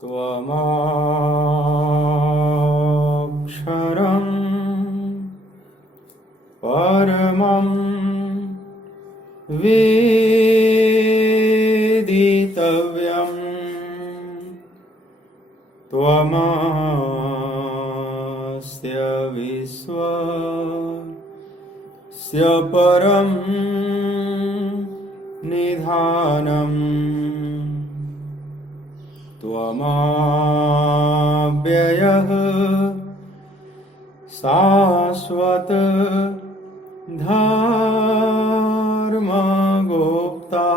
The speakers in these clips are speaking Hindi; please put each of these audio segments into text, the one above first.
त्वमक्षरं परमं वेदितव्यं त्वमस्य विश्वस्य परं निधानम् त्वमव्ययः शाश्वत धर्मगोप्ता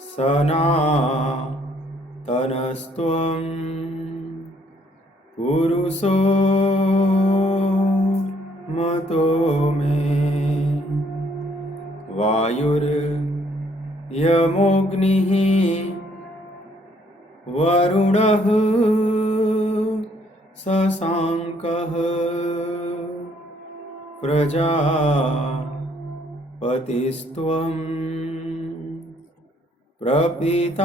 सनातनस्त्वं पुरुषो मतो मे। वायुर्यमोऽग्निः वरुणः शशाङ्कः प्रजापतिस्त्वं प्रपितामहश्च।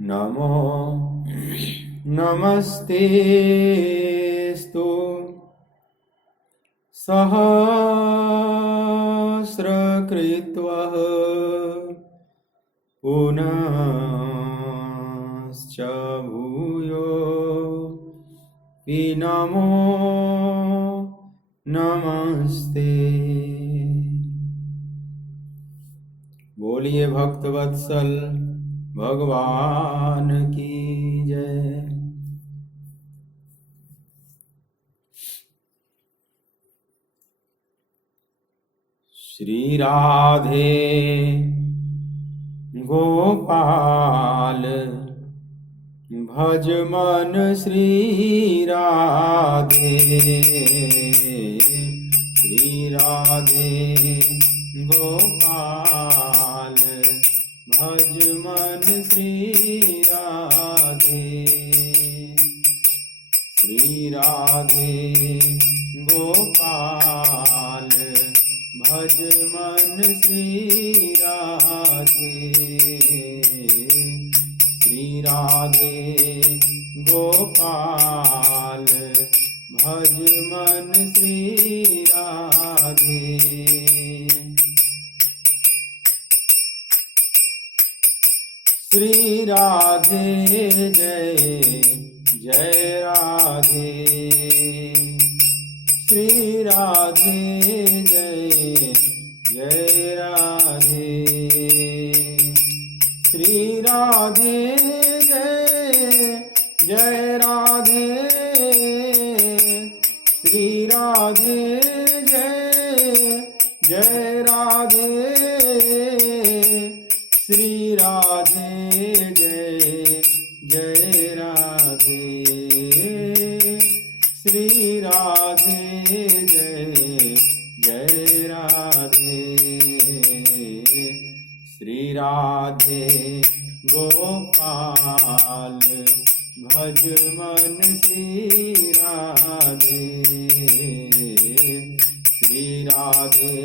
नमो नमस्तेस्तु सहस्रकृत्वः पुनश्च भूयो नमो नमस्ते। बोलिए भक्तवत्सल भगवान की जय। श्री राधे गोपाल भज मन श्री राधे। श्री राधे गोपाल भज मन श्री राधे। श्री राधे गोपाल भज मन श्री राधे। श्री राधे गोपाल भज मन श्री राधे। श्री राधे जय जय राधे। श्री राधे जय जय राधे। श्री राधे जय जय राधे। श्री राधे जय जय राधे। श्री राधे जय जय राधे। श्री राधे जय जय राधे। श्री राधे गोपाल भज मन श्री राधे। श्री राधे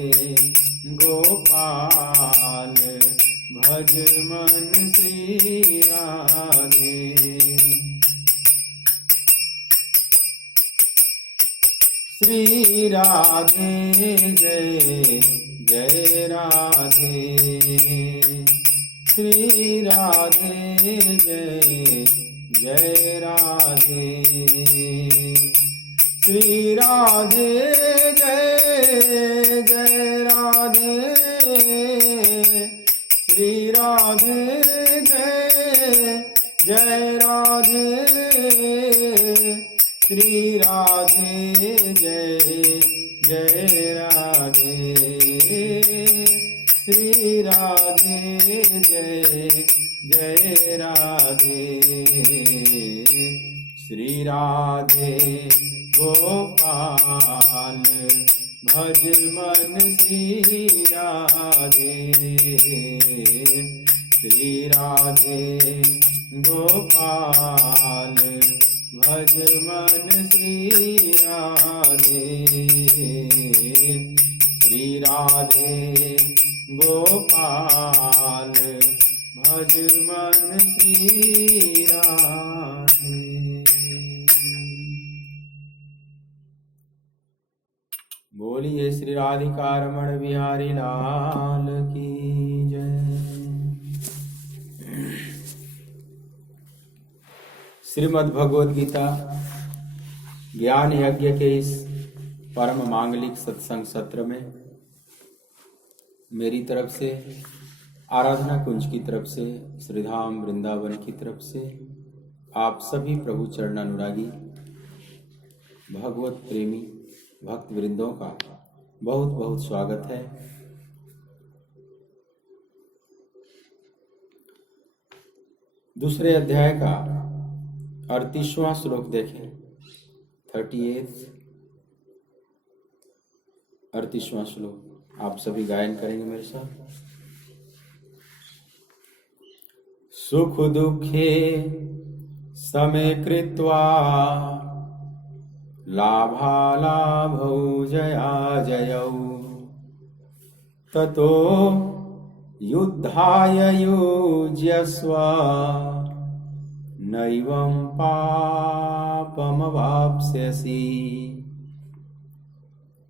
गोपाल भज मन श्री राधे। श्री राधे जय जय राधे। श्री राधे जय जय राधे। श्री राधे जय जय राधे। श्री राधे जय जय राधे। श्री राधे जय जय राधे। श्री राधे जय जय राधे। श्री राधे गोपाल भज मन श्री राधे। श्री राधे गोपाल भज मन श्री राधे। श्री राधे गोपाल भज मन श्री राधे। बोलिए श्री राधिका रमण बिहारी लाल की जय। श्रीमद् भगवद गीता ज्ञान यज्ञ के इस परम मांगलिक सत्संग सत्र में मेरी तरफ से, आराधना कुंज की तरफ से, श्रीधाम वृंदावन की तरफ से आप सभी प्रभु चरण अनुरागी भगवत प्रेमी भक्त वृंदों का बहुत बहुत स्वागत है। दूसरे अध्याय का 38वां श्लोक देखें। 38वां श्लोक आप सभी गायन करेंगे मेरे साथ। सुख दुखे समे कृत्वा लाभालाभौ जया जयौ ततो युद्धाय युज्यस्व नैवं पापमवाप्स्यसि।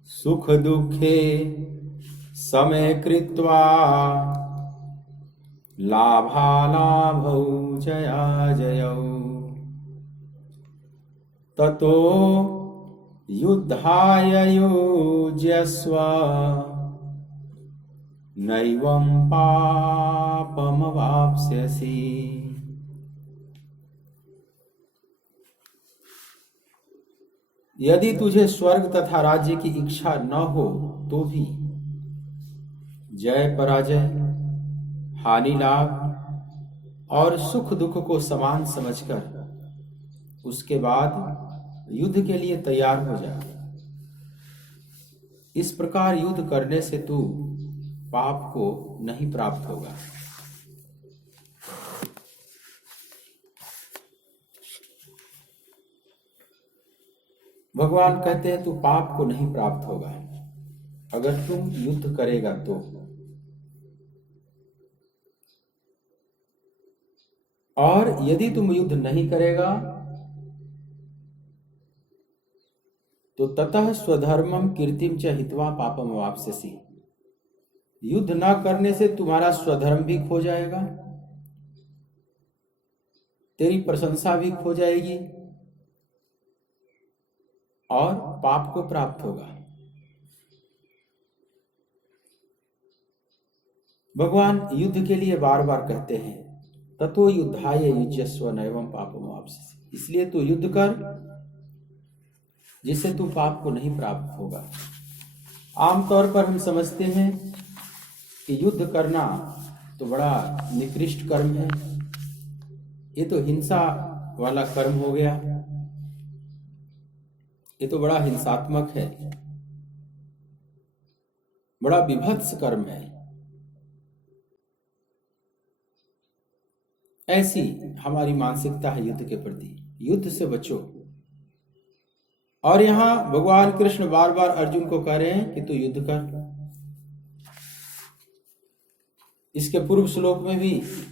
सुख दुखे समे कृत्वा लाभालाभौ जया जयौ ततो युद्धाय युज्यस्व नैवं पापमवाप्स्यसि। यदि तुझे स्वर्ग तथा राज्य की इच्छा न हो तो भी जय पराजय, हानि लाभ और सुख दुख को समान समझकर उसके बाद युद्ध के लिए तैयार हो जा। इस प्रकार युद्ध करने से तू पाप को नहीं प्राप्त होगा। भगवान कहते हैं तू पाप को नहीं प्राप्त होगा अगर तुम युद्ध करेगा तो। और यदि तुम युद्ध नहीं करेगा तो ततः स्वधर्मम कीर्तिम च हित्वा पापम वाप्स्यसि। युद्ध न करने से तुम्हारा स्वधर्म भी खो जाएगा, तेरी प्रशंसा भी खो जाएगी और पाप को प्राप्त होगा। भगवान युद्ध के लिए बार बार कहते हैं ततो युद्धाय युज्यस्व नैवं पापमवाप्स्यसि। इसलिए तू युद्ध कर जिससे तू पाप को नहीं प्राप्त होगा। आमतौर पर हम समझते हैं कि युद्ध करना तो बड़ा निकृष्ट कर्म है, ये तो हिंसा वाला कर्म हो गया, ये तो बड़ा हिंसात्मक है, बड़ा विभत्स कर्म है। ऐसी हमारी मानसिकता है युद्ध के प्रति। युद्ध से बचो। और यहां भगवान कृष्ण बार बार अर्जुन को कह रहे हैं कि तू युद्ध कर। इसके पूर्व श्लोक में भी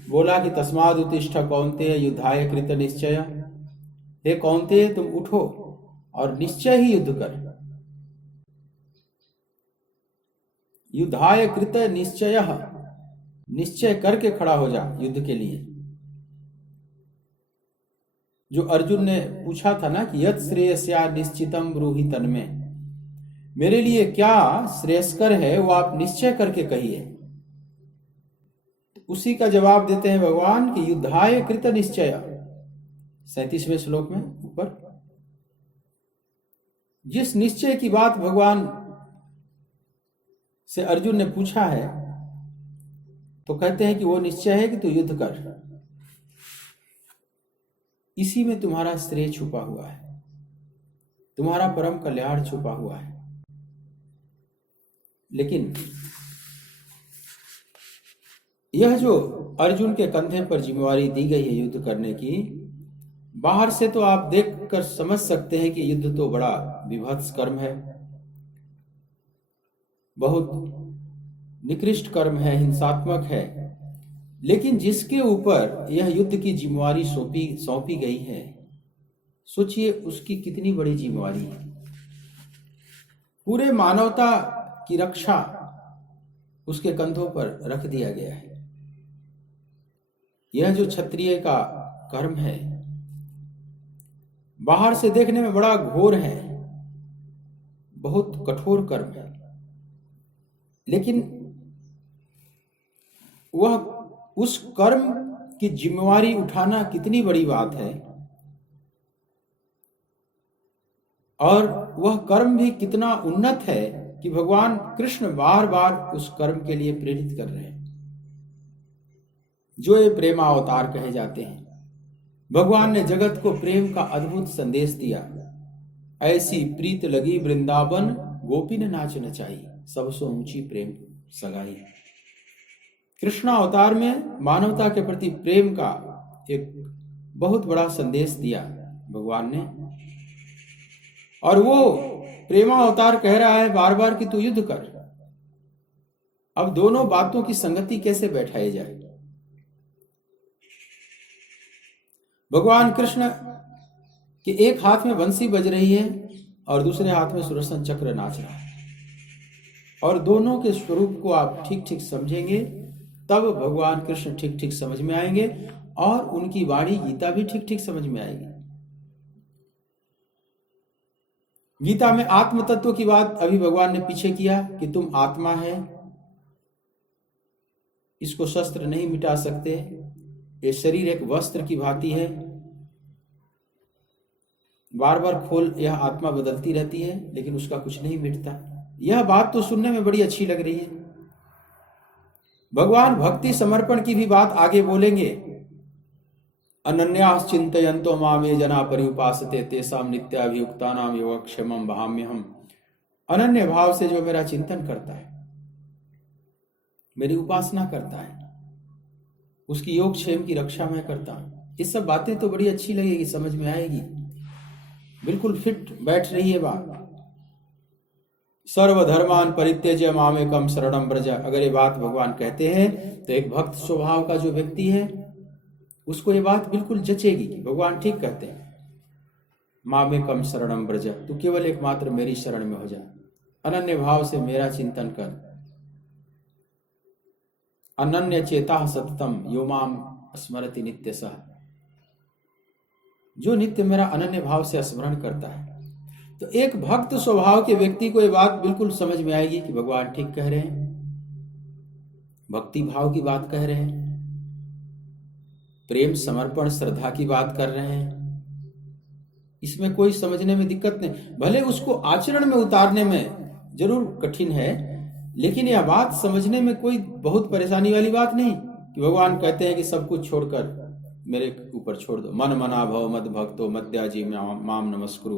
बोला कि तस्माद् उत्तिष्ठ कौन्तेय युद्धाय कृत निश्चय। हे कौन्तेय तुम उठो और निश्चय ही युद्ध कर। युद्धाय कृत निश्चय, निश्चय करके खड़ा हो जा युद्ध के लिए। जो अर्जुन ने पूछा था ना कि यत् श्रेयस्या निश्चितम ब्रूहि तन्मे, मेरे लिए क्या श्रेयस्कर है वो आप निश्चय करके कहिए। उसी का जवाब देते हैं भगवान कि युद्धाय कृत निश्चय। 37वें श्लोक में ऊपर जिस निश्चय की बात भगवान से अर्जुन ने पूछा है तो कहते हैं कि वो निश्चय है कि तू युद्ध कर। इसी में तुम्हारा श्रेय छुपा हुआ है, तुम्हारा परम कल्याण छुपा हुआ है। लेकिन यह जो अर्जुन के कंधे पर जिम्मेवारी दी गई है युद्ध करने की, बाहर से तो आप देखकर समझ सकते हैं कि युद्ध तो बड़ा विभत्स कर्म है, बहुत निकृष्ट कर्म है, हिंसात्मक है, लेकिन जिसके ऊपर यह युद्ध की जिम्मेवारी सौंपी गई है, सोचिए उसकी कितनी बड़ी जिम्मेवारी है। पूरे मानवता की रक्षा उसके कंधों पर रख दिया गया है। यह जो क्षत्रिय का कर्म है, बाहर से देखने में बड़ा घोर है, बहुत कठोर कर्म है, लेकिन वह उस कर्म की जिम्मेवारी उठाना कितनी बड़ी बात है, और वह कर्म भी कितना उन्नत है कि भगवान कृष्ण बार बार उस कर्म के लिए प्रेरित कर रहे हैं, जो ये प्रेमावतार कहे जाते हैं। भगवान ने जगत को प्रेम का अद्भुत संदेश दिया। ऐसी प्रीत लगी वृंदावन, गोपी नाच नचाई, सबसे ऊंची प्रेम सगाई। कृष्ण अवतार में मानवता के प्रति प्रेम का एक बहुत बड़ा संदेश दिया भगवान ने, और वो प्रेमावतार कह रहा है बार बार कि तू युद्ध कर। अब दोनों बातों की संगति कैसे बैठाई जाए? भगवान कृष्ण के एक हाथ में बंसी बज रही है और दूसरे हाथ में सुदर्शन चक्र नाच रहा है, और दोनों के स्वरूप को आप ठीक ठीक समझेंगे तब भगवान कृष्ण ठीक ठीक समझ में आएंगे, और उनकी वाणी गीता भी ठीक ठीक समझ में आएगी। गीता में आत्म तत्व की बात अभी भगवान ने पीछे किया कि तुम आत्मा है, इसको शस्त्र नहीं मिटा सकते, ये शरीर एक वस्त्र की भांति है, बार बार खोल यह आत्मा बदलती रहती है लेकिन उसका कुछ नहीं मिटता। यह बात तो सुनने में बड़ी अच्छी लग रही है। भगवान भक्ति समर्पण की भी बात आगे बोलेंगे। अनन्यास चिंतयन्तो मामे जना पर्युपासते तेषां नित्याभियुक्तानां योगक्षेमं वहाम्यहम्। अनन्य भाव से जो मेरा चिंतन करता है, मेरी उपासना करता है, उसकी योगक्षेम की रक्षा मैं करता हूं। ये सब बातें तो बड़ी अच्छी लगेगी, समझ में आएगी, बिल्कुल फिट बैठ रही है बात। सर्वधर्मान परित्यज्य मामेकम शरणं व्रज। अगर ये बात भगवान कहते हैं तो एक भक्त स्वभाव का जो व्यक्ति है उसको ये बात बिल्कुल जचेगी कि भगवान ठीक कहते हैं, मामेकम शरणं व्रज, तू केवल एकमात्र मेरी शरण में हो जा, अनन्य भाव से मेरा चिंतन कर। अनन्य चेता सततम यो माम स्मरति नित्यशः, जो नित्य मेरा अनन्य भाव से स्मरण करता है। तो एक भक्त स्वभाव के व्यक्ति को यह बात बिल्कुल समझ में आएगी कि भगवान ठीक कह रहे हैं, भक्ति भाव की बात कह रहे हैं, प्रेम समर्पण श्रद्धा की बात कर रहे हैं। इसमें कोई समझने में दिक्कत नहीं, भले उसको आचरण में उतारने में जरूर कठिन है, लेकिन यह बात समझने में कोई बहुत परेशानी वाली बात नहीं कि भगवान कहते हैं कि सब कुछ छोड़कर मेरे ऊपर छोड़ दो। मन मना भव मद भक्तो मद्याजी माम नमस्कुरु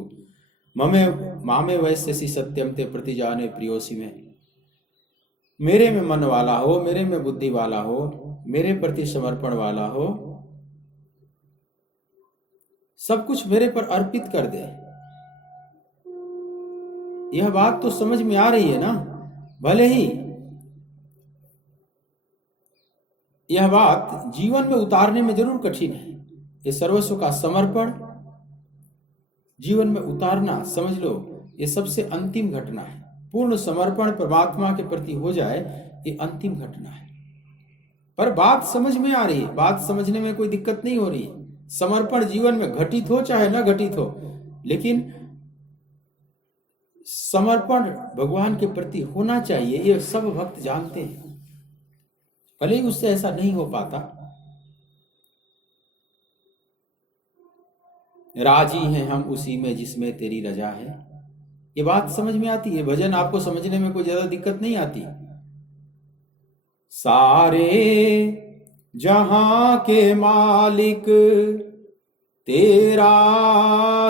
मामे वैश्यसि सत्यम ते प्रतिजाने प्रियोसी में। मेरे में मन वाला हो, मेरे में बुद्धि वाला हो, मेरे प्रति समर्पण वाला हो, सब कुछ मेरे पर अर्पित कर दे। यह बात तो समझ में आ रही है ना। भले ही यह बात जीवन में उतारने में जरूर कठिन है। ये सर्वस्व का समर्पण जीवन में उतारना, समझ लो, ये सबसे अंतिम घटना है। पूर्ण समर्पण परमात्मा के प्रति हो जाए, ये अंतिम घटना है। पर बात समझ में आ रही है, बात समझने में कोई दिक्कत नहीं हो रही है। समर्पण जीवन में घटित हो चाहे न घटित हो, लेकिन समर्पण भगवान के प्रति होना चाहिए, ये सब भक्त जानते हैं। भले ही उससे ऐसा नहीं हो पाता। राजी हैं हम उसी में जिसमें तेरी रजा है, ये बात समझ में आती है। भजन आपको समझने में कोई ज्यादा दिक्कत नहीं आती। सारे जहां के मालिक तेरा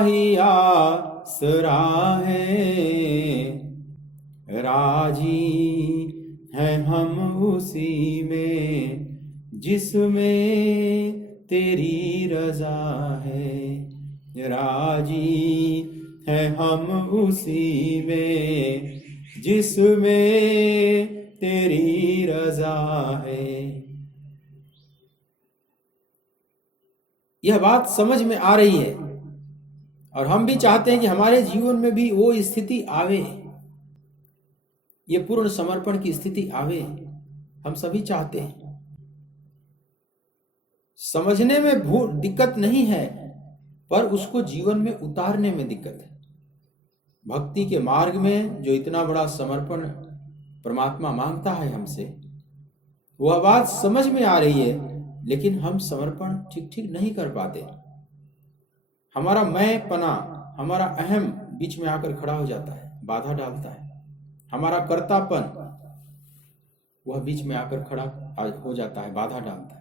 ही आसरा है, राजी है हम उसी में जिसमें तेरी रजा है, राजी है हम उसी में जिसमें तेरी रजा है। यह बात समझ में आ रही है और हम भी चाहते हैं कि हमारे जीवन में भी वो स्थिति आवे, ये पूर्ण समर्पण की स्थिति आवे। हम सभी चाहते हैं। समझने में दिक्कत नहीं है, पर उसको जीवन में उतारने में दिक्कत है। भक्ति के मार्ग में जो इतना बड़ा समर्पण परमात्मा मांगता है हमसे, वह बात समझ में आ रही है, लेकिन हम समर्पण ठीक ठीक नहीं कर पाते। हमारा मैं पना, हमारा अहम बीच में आकर खड़ा हो जाता है, बाधा डालता है। हमारा कर्तापन वह बीच में आकर खड़ा हो जाता है, बाधा डालता है।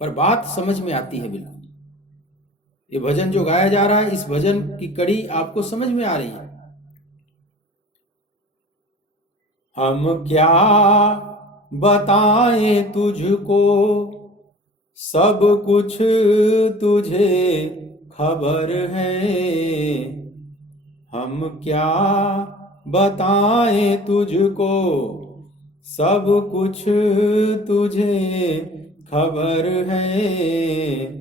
पर बात समझ में आती है बिल्कुल। ये भजन जो गाया जा रहा है, इस भजन की कड़ी आपको समझ में आ रही है। हम क्या बताएं तुझको, सब कुछ तुझे खबर है। हम क्या बताएं तुझको, सब कुछ तुझे खबर है।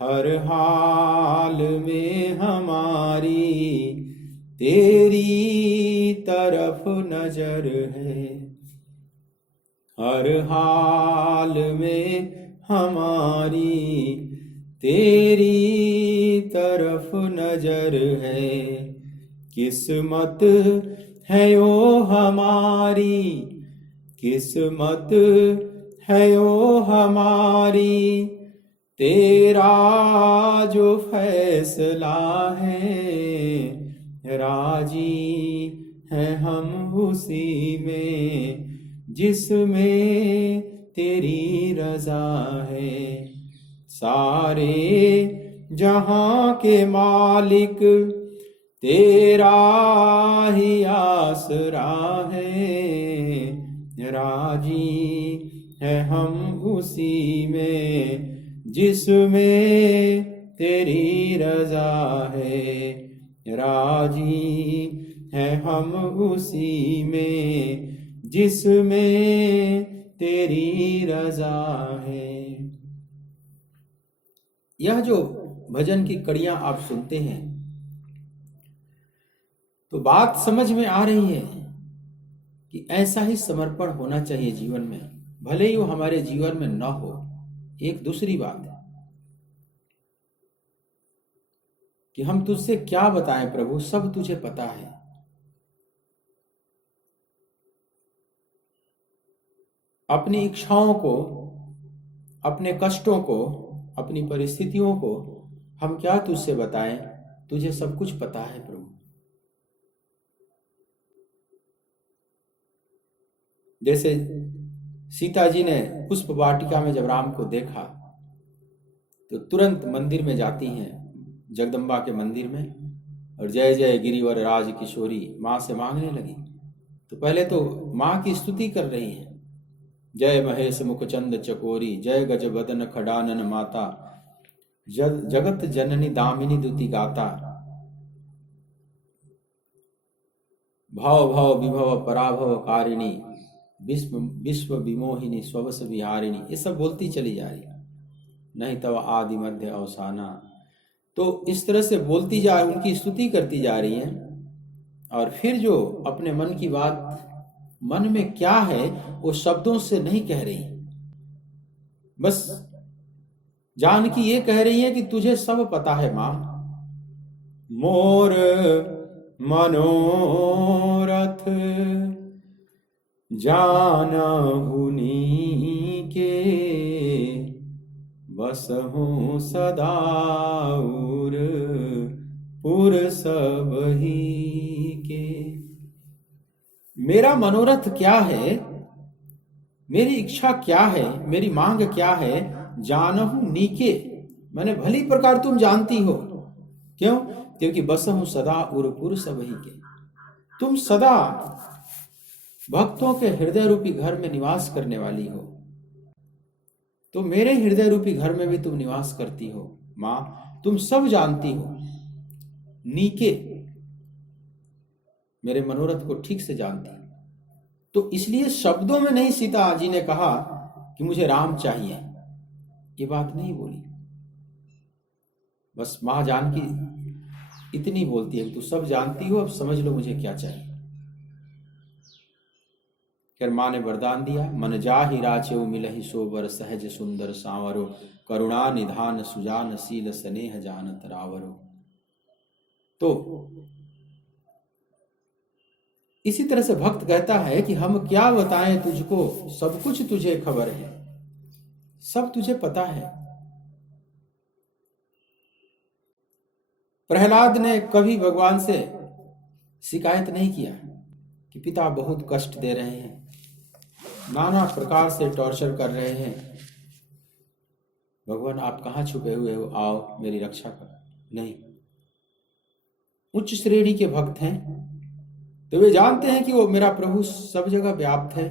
हर हाल में हमारी तेरी तरफ नजर है। हर हाल में हमारी तेरी तरफ नजर है। किस्मत है ओ हमारी, किस्मत है ओ हमारी, तेरा जो फैसला है। राजी है हम उसी में, जिसमें तेरी रजा है। सारे जहां के मालिक तेरा ही आसरा है। राजी है हम उसी में, जिसमें तेरी रजा है। राजी है हम उसी में, जिसमें तेरी रजा है। यह जो भजन की कड़ियां आप सुनते हैं, तो बात समझ में आ रही है कि ऐसा ही समर्पण होना चाहिए जीवन में, भले ही वो हमारे जीवन में न हो। एक दूसरी बात है कि हम तुझसे क्या बताएं प्रभु, सब तुझे पता है। अपनी इच्छाओं को, अपने कष्टों को, अपनी परिस्थितियों को हम क्या तुझसे बताएं, तुझे सब कुछ पता है प्रभु। जैसे सीता जी ने पुष्प वाटिका में जब राम को देखा, तो तुरंत मंदिर में जाती हैं, जगदम्बा के मंदिर में, और जय जय गिरिवर राज किशोरी माँ से मांगने लगी। तो पहले तो माँ की स्तुति कर रही हैं, जय महेश मुखचंद चकोरी, जय गज बदन खडानन माता, जगत जननी दामिनी दुति गाता, भाव भाव विभव पराभव कारिणी, विश्व विश्व विमोहिनी स्ववस विहारिणी। ये सब बोलती चली जा रही, नहीं तव आदि मध्य अवसाना। तो इस तरह से बोलती जा, उनकी स्तुति करती जा रही हैं। और फिर जो अपने मन की बात, मन में क्या है वो शब्दों से नहीं कह रही, बस जानकी ये कह रही है कि तुझे सब पता है मां। मोर मनोरथ जानहु नीके, बसहु सदा उर पुर सब ही के। मेरा मनोरथ क्या है, मेरी इच्छा क्या है, मेरी मांग क्या है, जानहु नीके, मैंने भली प्रकार तुम जानती हो। क्यों? क्योंकि बसहु सदा उरपुर सब ही के, तुम सदा भक्तों के हृदय रूपी घर में निवास करने वाली हो। तो मेरे हृदय रूपी घर में भी तुम निवास करती हो माँ, तुम सब जानती हो। नीके मेरे मनोरथ को ठीक से जानती। तो इसलिए शब्दों में नहीं सीता जी ने कहा कि मुझे राम चाहिए, ये बात नहीं बोली। बस मां जानकी इतनी बोलती है, तू सब जानती हो, अब समझ लो मुझे क्या चाहिए। फिर मां ने वरदान दिया, मन जाहि राचेउ मिलहि सोबर, सहज सुंदर सांवरो, करुणा निधान सुजान शील स्नेह जानत रावरो। तो इसी तरह से भक्त कहता है कि हम क्या बताएं तुझको, सब कुछ तुझे खबर है, सब तुझे पता है। प्रहलाद ने कभी भगवान से शिकायत नहीं किया कि पिता बहुत कष्ट दे रहे हैं, नाना प्रकार से टॉर्चर कर रहे हैं, भगवान आप कहाँ छुपे हुए हो, आओ मेरी रक्षा करो। नहीं, उच्च श्रेणी के भक्त हैं तो वे जानते हैं कि वो मेरा प्रभु सब जगह व्याप्त है,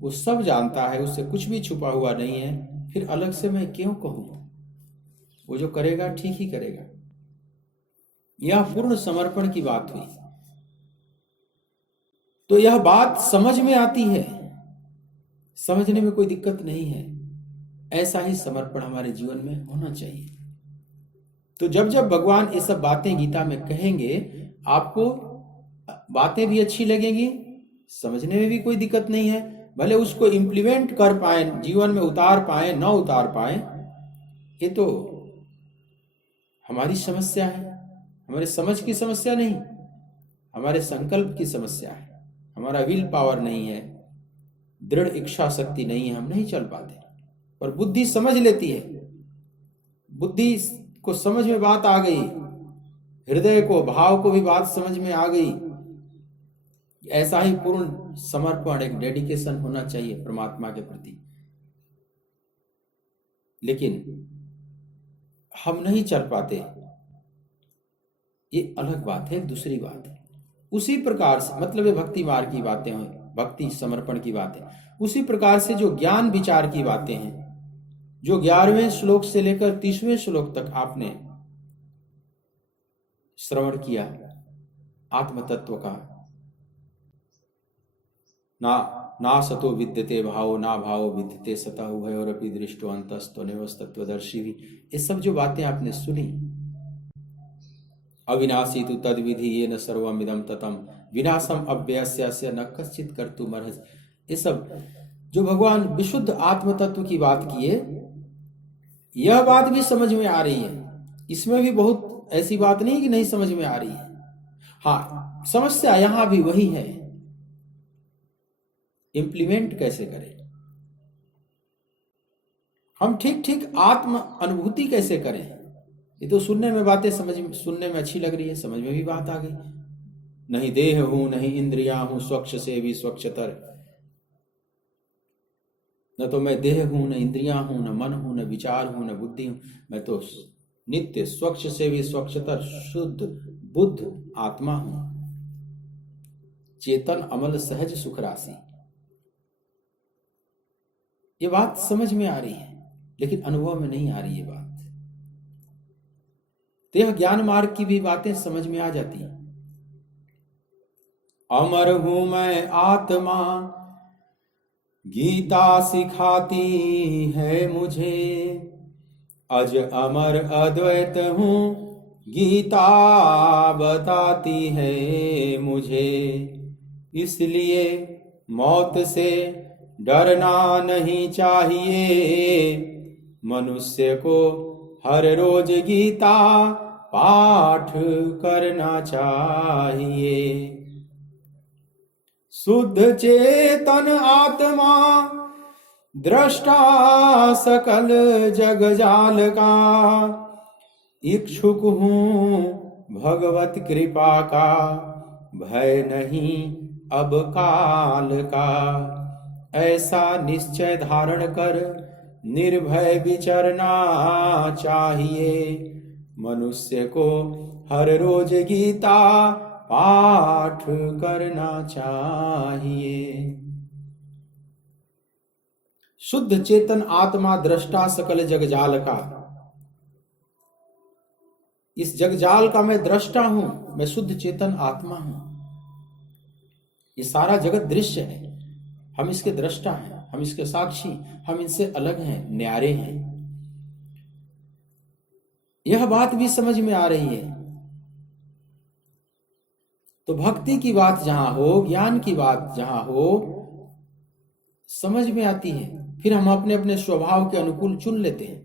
वो सब जानता है, उससे कुछ भी छुपा हुआ नहीं है, फिर अलग से मैं क्यों कहूं, वो जो करेगा ठीक ही करेगा। यह पूर्ण समर्पण की बात हुई। तो यह बात समझ में आती है, समझने में कोई दिक्कत नहीं है। ऐसा ही समर्पण हमारे जीवन में होना चाहिए। तो जब जब भगवान ये सब बातें गीता में कहेंगे, आपको बातें भी अच्छी लगेंगी, समझने में भी कोई दिक्कत नहीं है। भले उसको इंप्लीमेंट कर पाए, जीवन में उतार पाए, न उतार पाए, ये तो हमारी समस्या है, हमारे समझ की समस्या नहीं, हमारे संकल्प की समस्या है। हमारा विल पावर नहीं है, दृढ़ इच्छा शक्ति नहीं है, हम नहीं चल पाते। पर बुद्धि समझ लेती है, बुद्धि को समझ में बात आ गई, हृदय को, भाव को भी बात समझ में आ गई। ऐसा ही पूर्ण समर्पण, एक डेडिकेशन होना चाहिए परमात्मा के प्रति। लेकिन हम नहीं चल पाते, ये अलग बात है, दूसरी बात है। उसी प्रकार से, मतलब ये भक्ति मार्ग की बातें हैं, भक्ति समर्पण की बातें, उसी प्रकार से जो ज्ञान विचार की बातें हैं, जो 11वें श्लोक से लेकर 30वें श्लोक तक आपने श्रवण किया आत्म तत्व का, ना सतो विद्यते भावो ना भावो विद्यते सतः उभयोरपि दृष्टो अंतस्तत्वदर्शी भी, ये सब जो बातें आपने सुनी, अविनाशी तु तद विधि येन सर्वमिदं ततम् विनाशम अव्ययस्य न कश्चित् कर्तुमर्हसि, ये सब जो भगवान विशुद्ध आत्म तत्व की बात किए, यह बात भी समझ में आ रही है। इसमें भी बहुत ऐसी बात नहीं कि नहीं समझ में आ रही है। हाँ, समस्या यहां भी वही है, इंप्लीमेंट कैसे करें, हम ठीक ठीक आत्म अनुभूति कैसे करें। ये तो सुनने में बातें सुनने में अच्छी लग रही है, समझ में भी बात आ गई। नहीं देह हूं, नहीं इंद्रिया हूं, स्वच्छ से भी स्वच्छतर, न तो मैं देह हूं, न इंद्रियां हूं, न मन हूं, न विचार हूं, न बुद्धि हूं, मैं तो नित्य स्वच्छ से भी स्वच्छतर शुद्ध बुद्ध आत्मा हूं, चेतन अमल सहज सुख राशि। ये बात समझ में आ रही है, लेकिन अनुभव में नहीं आ रही है बात। तो यह ज्ञान मार्ग की भी बातें समझ में आ जाती हैं। अमर हूं मैं आत्मा, गीता सिखाती है मुझे, अज अमर अद्वैत हूं, गीता बताती है मुझे। इसलिए मौत से डरना नहीं चाहिए, मनुष्य को हर रोज गीता पाठ करना चाहिए। शुद्ध चेतन आत्मा दृष्टा सकल जग जाल का, इच्छुक हूँ भगवत कृपा का, भय नहीं अब काल का। ऐसा निश्चय धारण कर निर्भय विचरना चाहिए, मनुष्य को हर रोज गीता पाठ करना चाहिए। शुद्ध चेतन आत्मा दृष्टा सकल जगजाल का, इस जगजाल का मैं दृष्टा हूं, मैं शुद्ध चेतन आत्मा हूं। ये सारा जगत दृश्य है, हम इसके दृष्टा हैं, हम इसके साक्षी, हम इनसे अलग हैं, न्यारे हैं। यह बात भी समझ में आ रही है। तो भक्ति की बात जहां हो, ज्ञान की बात जहां हो, समझ में आती है। फिर हम अपने अपने स्वभाव के अनुकूल चुन लेते हैं।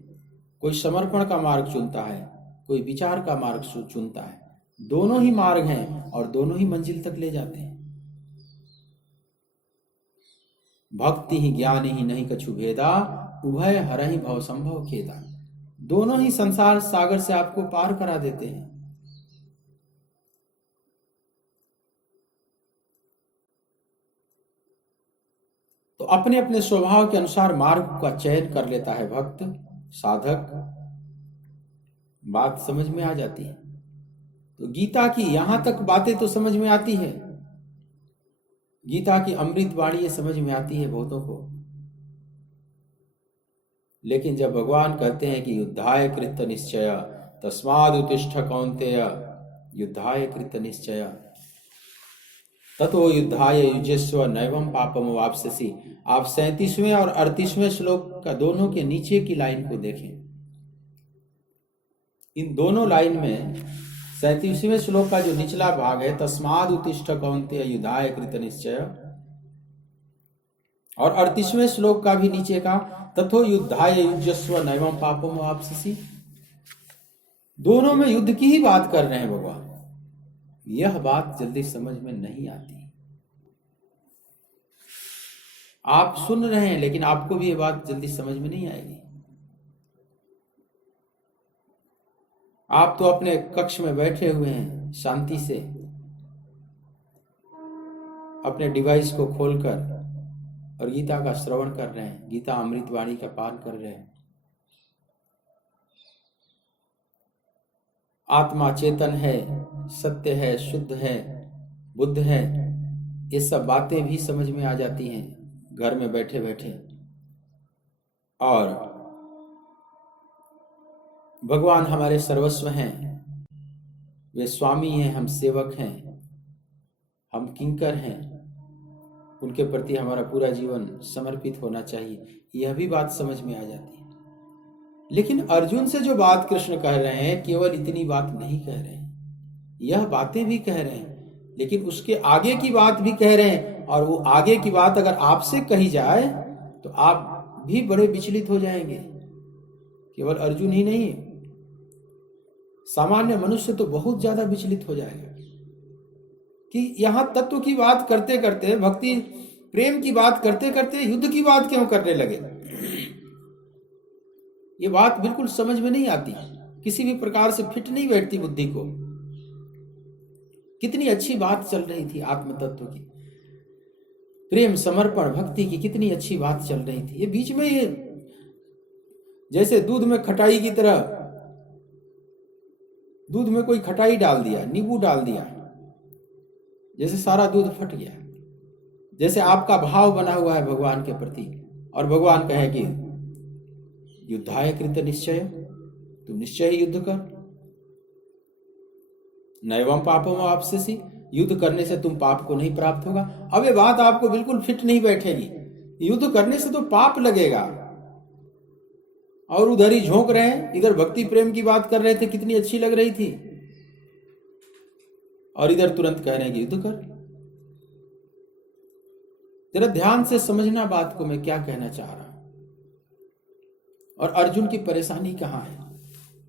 कोई समर्पण का मार्ग चुनता है, कोई विचार का मार्ग चुनता है। दोनों ही मार्ग हैं और दोनों ही मंजिल तक ले जाते हैं। भक्ति ही ज्ञान ही नहीं कछु भेदा, उभय हरहि भव संभव खेदा। दोनों ही संसार सागर से आपको पार करा देते हैं। तो अपने अपने स्वभाव के अनुसार मार्ग का चयन कर लेता है भक्त, साधक। बात समझ में आ जाती है। तो गीता की यहां तक बातें तो समझ में आती है, गीता की अमृत वाणी ये समझ में आती है बहुतों को। लेकिन जब भगवान कहते हैं कि युद्धाय कृत निश्चय तस्माद् उत्तिष्ठ कौन्तेय, युद्धाय कृत निश्चय ततो युद्धाय युज्यस्व नैवं पापम वाप्स्यसि। आप 37वें और 38वें श्लोक का दोनों के नीचे की लाइन को देखें। इन दोनों लाइन में 37वें श्लोक का जो निचला भाग है, तस्माद् उत्तिष्ठ कौन्तेय युद्धाय कृत निश्चय, और 38वें श्लोक का भी नीचे का ततो युद्धाय युज्यस्व नैवं पापम वाप्स्यसि, दोनों में युद्ध की ही बात कर रहे हैं भगवान। यह बात जल्दी समझ में नहीं आती। आप सुन रहे हैं लेकिन आपको भी यह बात जल्दी समझ में नहीं आएगी। आप तो अपने कक्ष में बैठे हुए हैं, शांति से अपने डिवाइस को खोलकर और गीता का श्रवण कर रहे हैं, गीता अमृत वाणी का पान कर रहे हैं। आत्मा चेतन है, सत्य है, शुद्ध है, बुद्ध है, ये सब बातें भी समझ में आ जाती हैं घर में बैठे बैठे। और भगवान हमारे सर्वस्व हैं, वे स्वामी हैं, हम सेवक हैं, हम किंकर हैं, उनके प्रति हमारा पूरा जीवन समर्पित होना चाहिए। यह भी बात समझ में आ जाती है। लेकिन अर्जुन से जो बात कृष्ण कह रहे हैं, केवल इतनी बात नहीं कह रहे हैं, यह बातें भी कह रहे हैं, लेकिन उसके आगे की बात भी कह रहे हैं। और वो आगे की बात अगर आपसे कही जाए तो आप भी बड़े विचलित हो जाएंगे। केवल अर्जुन ही नहीं, सामान्य मनुष्य तो बहुत ज्यादा विचलित हो जाएगा कि यहां तत्व की बात करते करते, भक्ति प्रेम की बात करते करते युद्ध की बात क्यों करने लगे। ये बात बिल्कुल समझ में नहीं आती, किसी भी प्रकार से फिट नहीं बैठती बुद्धि को। कितनी अच्छी बात चल रही थी आत्म तत्व की, प्रेम समर्पण भक्ति की कितनी अच्छी बात चल रही थी। ये बीच में ये जैसे दूध में खटाई की तरह, दूध में कोई खटाई डाल दिया, नींबू डाल दिया, जैसे सारा दूध फट गया। जैसे आपका भाव बना हुआ है भगवान के प्रति, और भगवान कहे कि युद्धाय कृत निश्चय, तुम निश्चय ही युद्ध कर, नैवं पापम वाप्स्यसि, युद्ध करने से तुम पाप को नहीं प्राप्त होगा। अब ये बात आपको बिल्कुल फिट नहीं बैठेगी, युद्ध करने से तो पाप लगेगा। और उधर ही झोंक रहे हैं, इधर भक्ति प्रेम की बात कर रहे थे, कितनी अच्छी लग रही थी, और इधर तुरंत कह रहे हैं कि युद्ध कर। जरा ध्यान से समझना बात को, मैं क्या कहना चाह रहा हूं। और अर्जुन की परेशानी कहां है।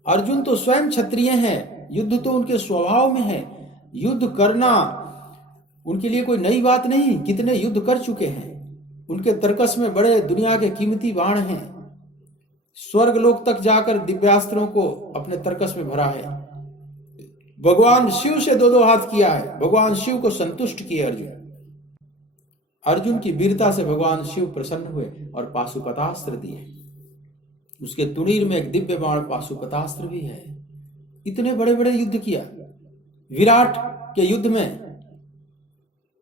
अर्जुन तो स्वयं क्षत्रिय हैं, युद्ध तो उनके स्वभाव में है, युद्ध करना उनके लिए कोई नई बात नहीं, कितने युद्ध कर चुके हैं। उनके तर्कस में बड़े दुनिया के कीमती बाण हैं, स्वर्ग लोक तक जाकर दिव्यास्त्रों को अपने तर्कस में भरा है। भगवान शिव से दो हाथ किया है, भगवान शिव को संतुष्ट किए अर्जुन। अर्जुन की वीरता से भगवान शिव प्रसन्न हुए और पाशुपतास्त्र दिए। उसके तुणीर में एक दिव्य बाण पाशुपतास्त्र भी है। इतने बड़े बड़े युद्ध किया। विराट के युद्ध में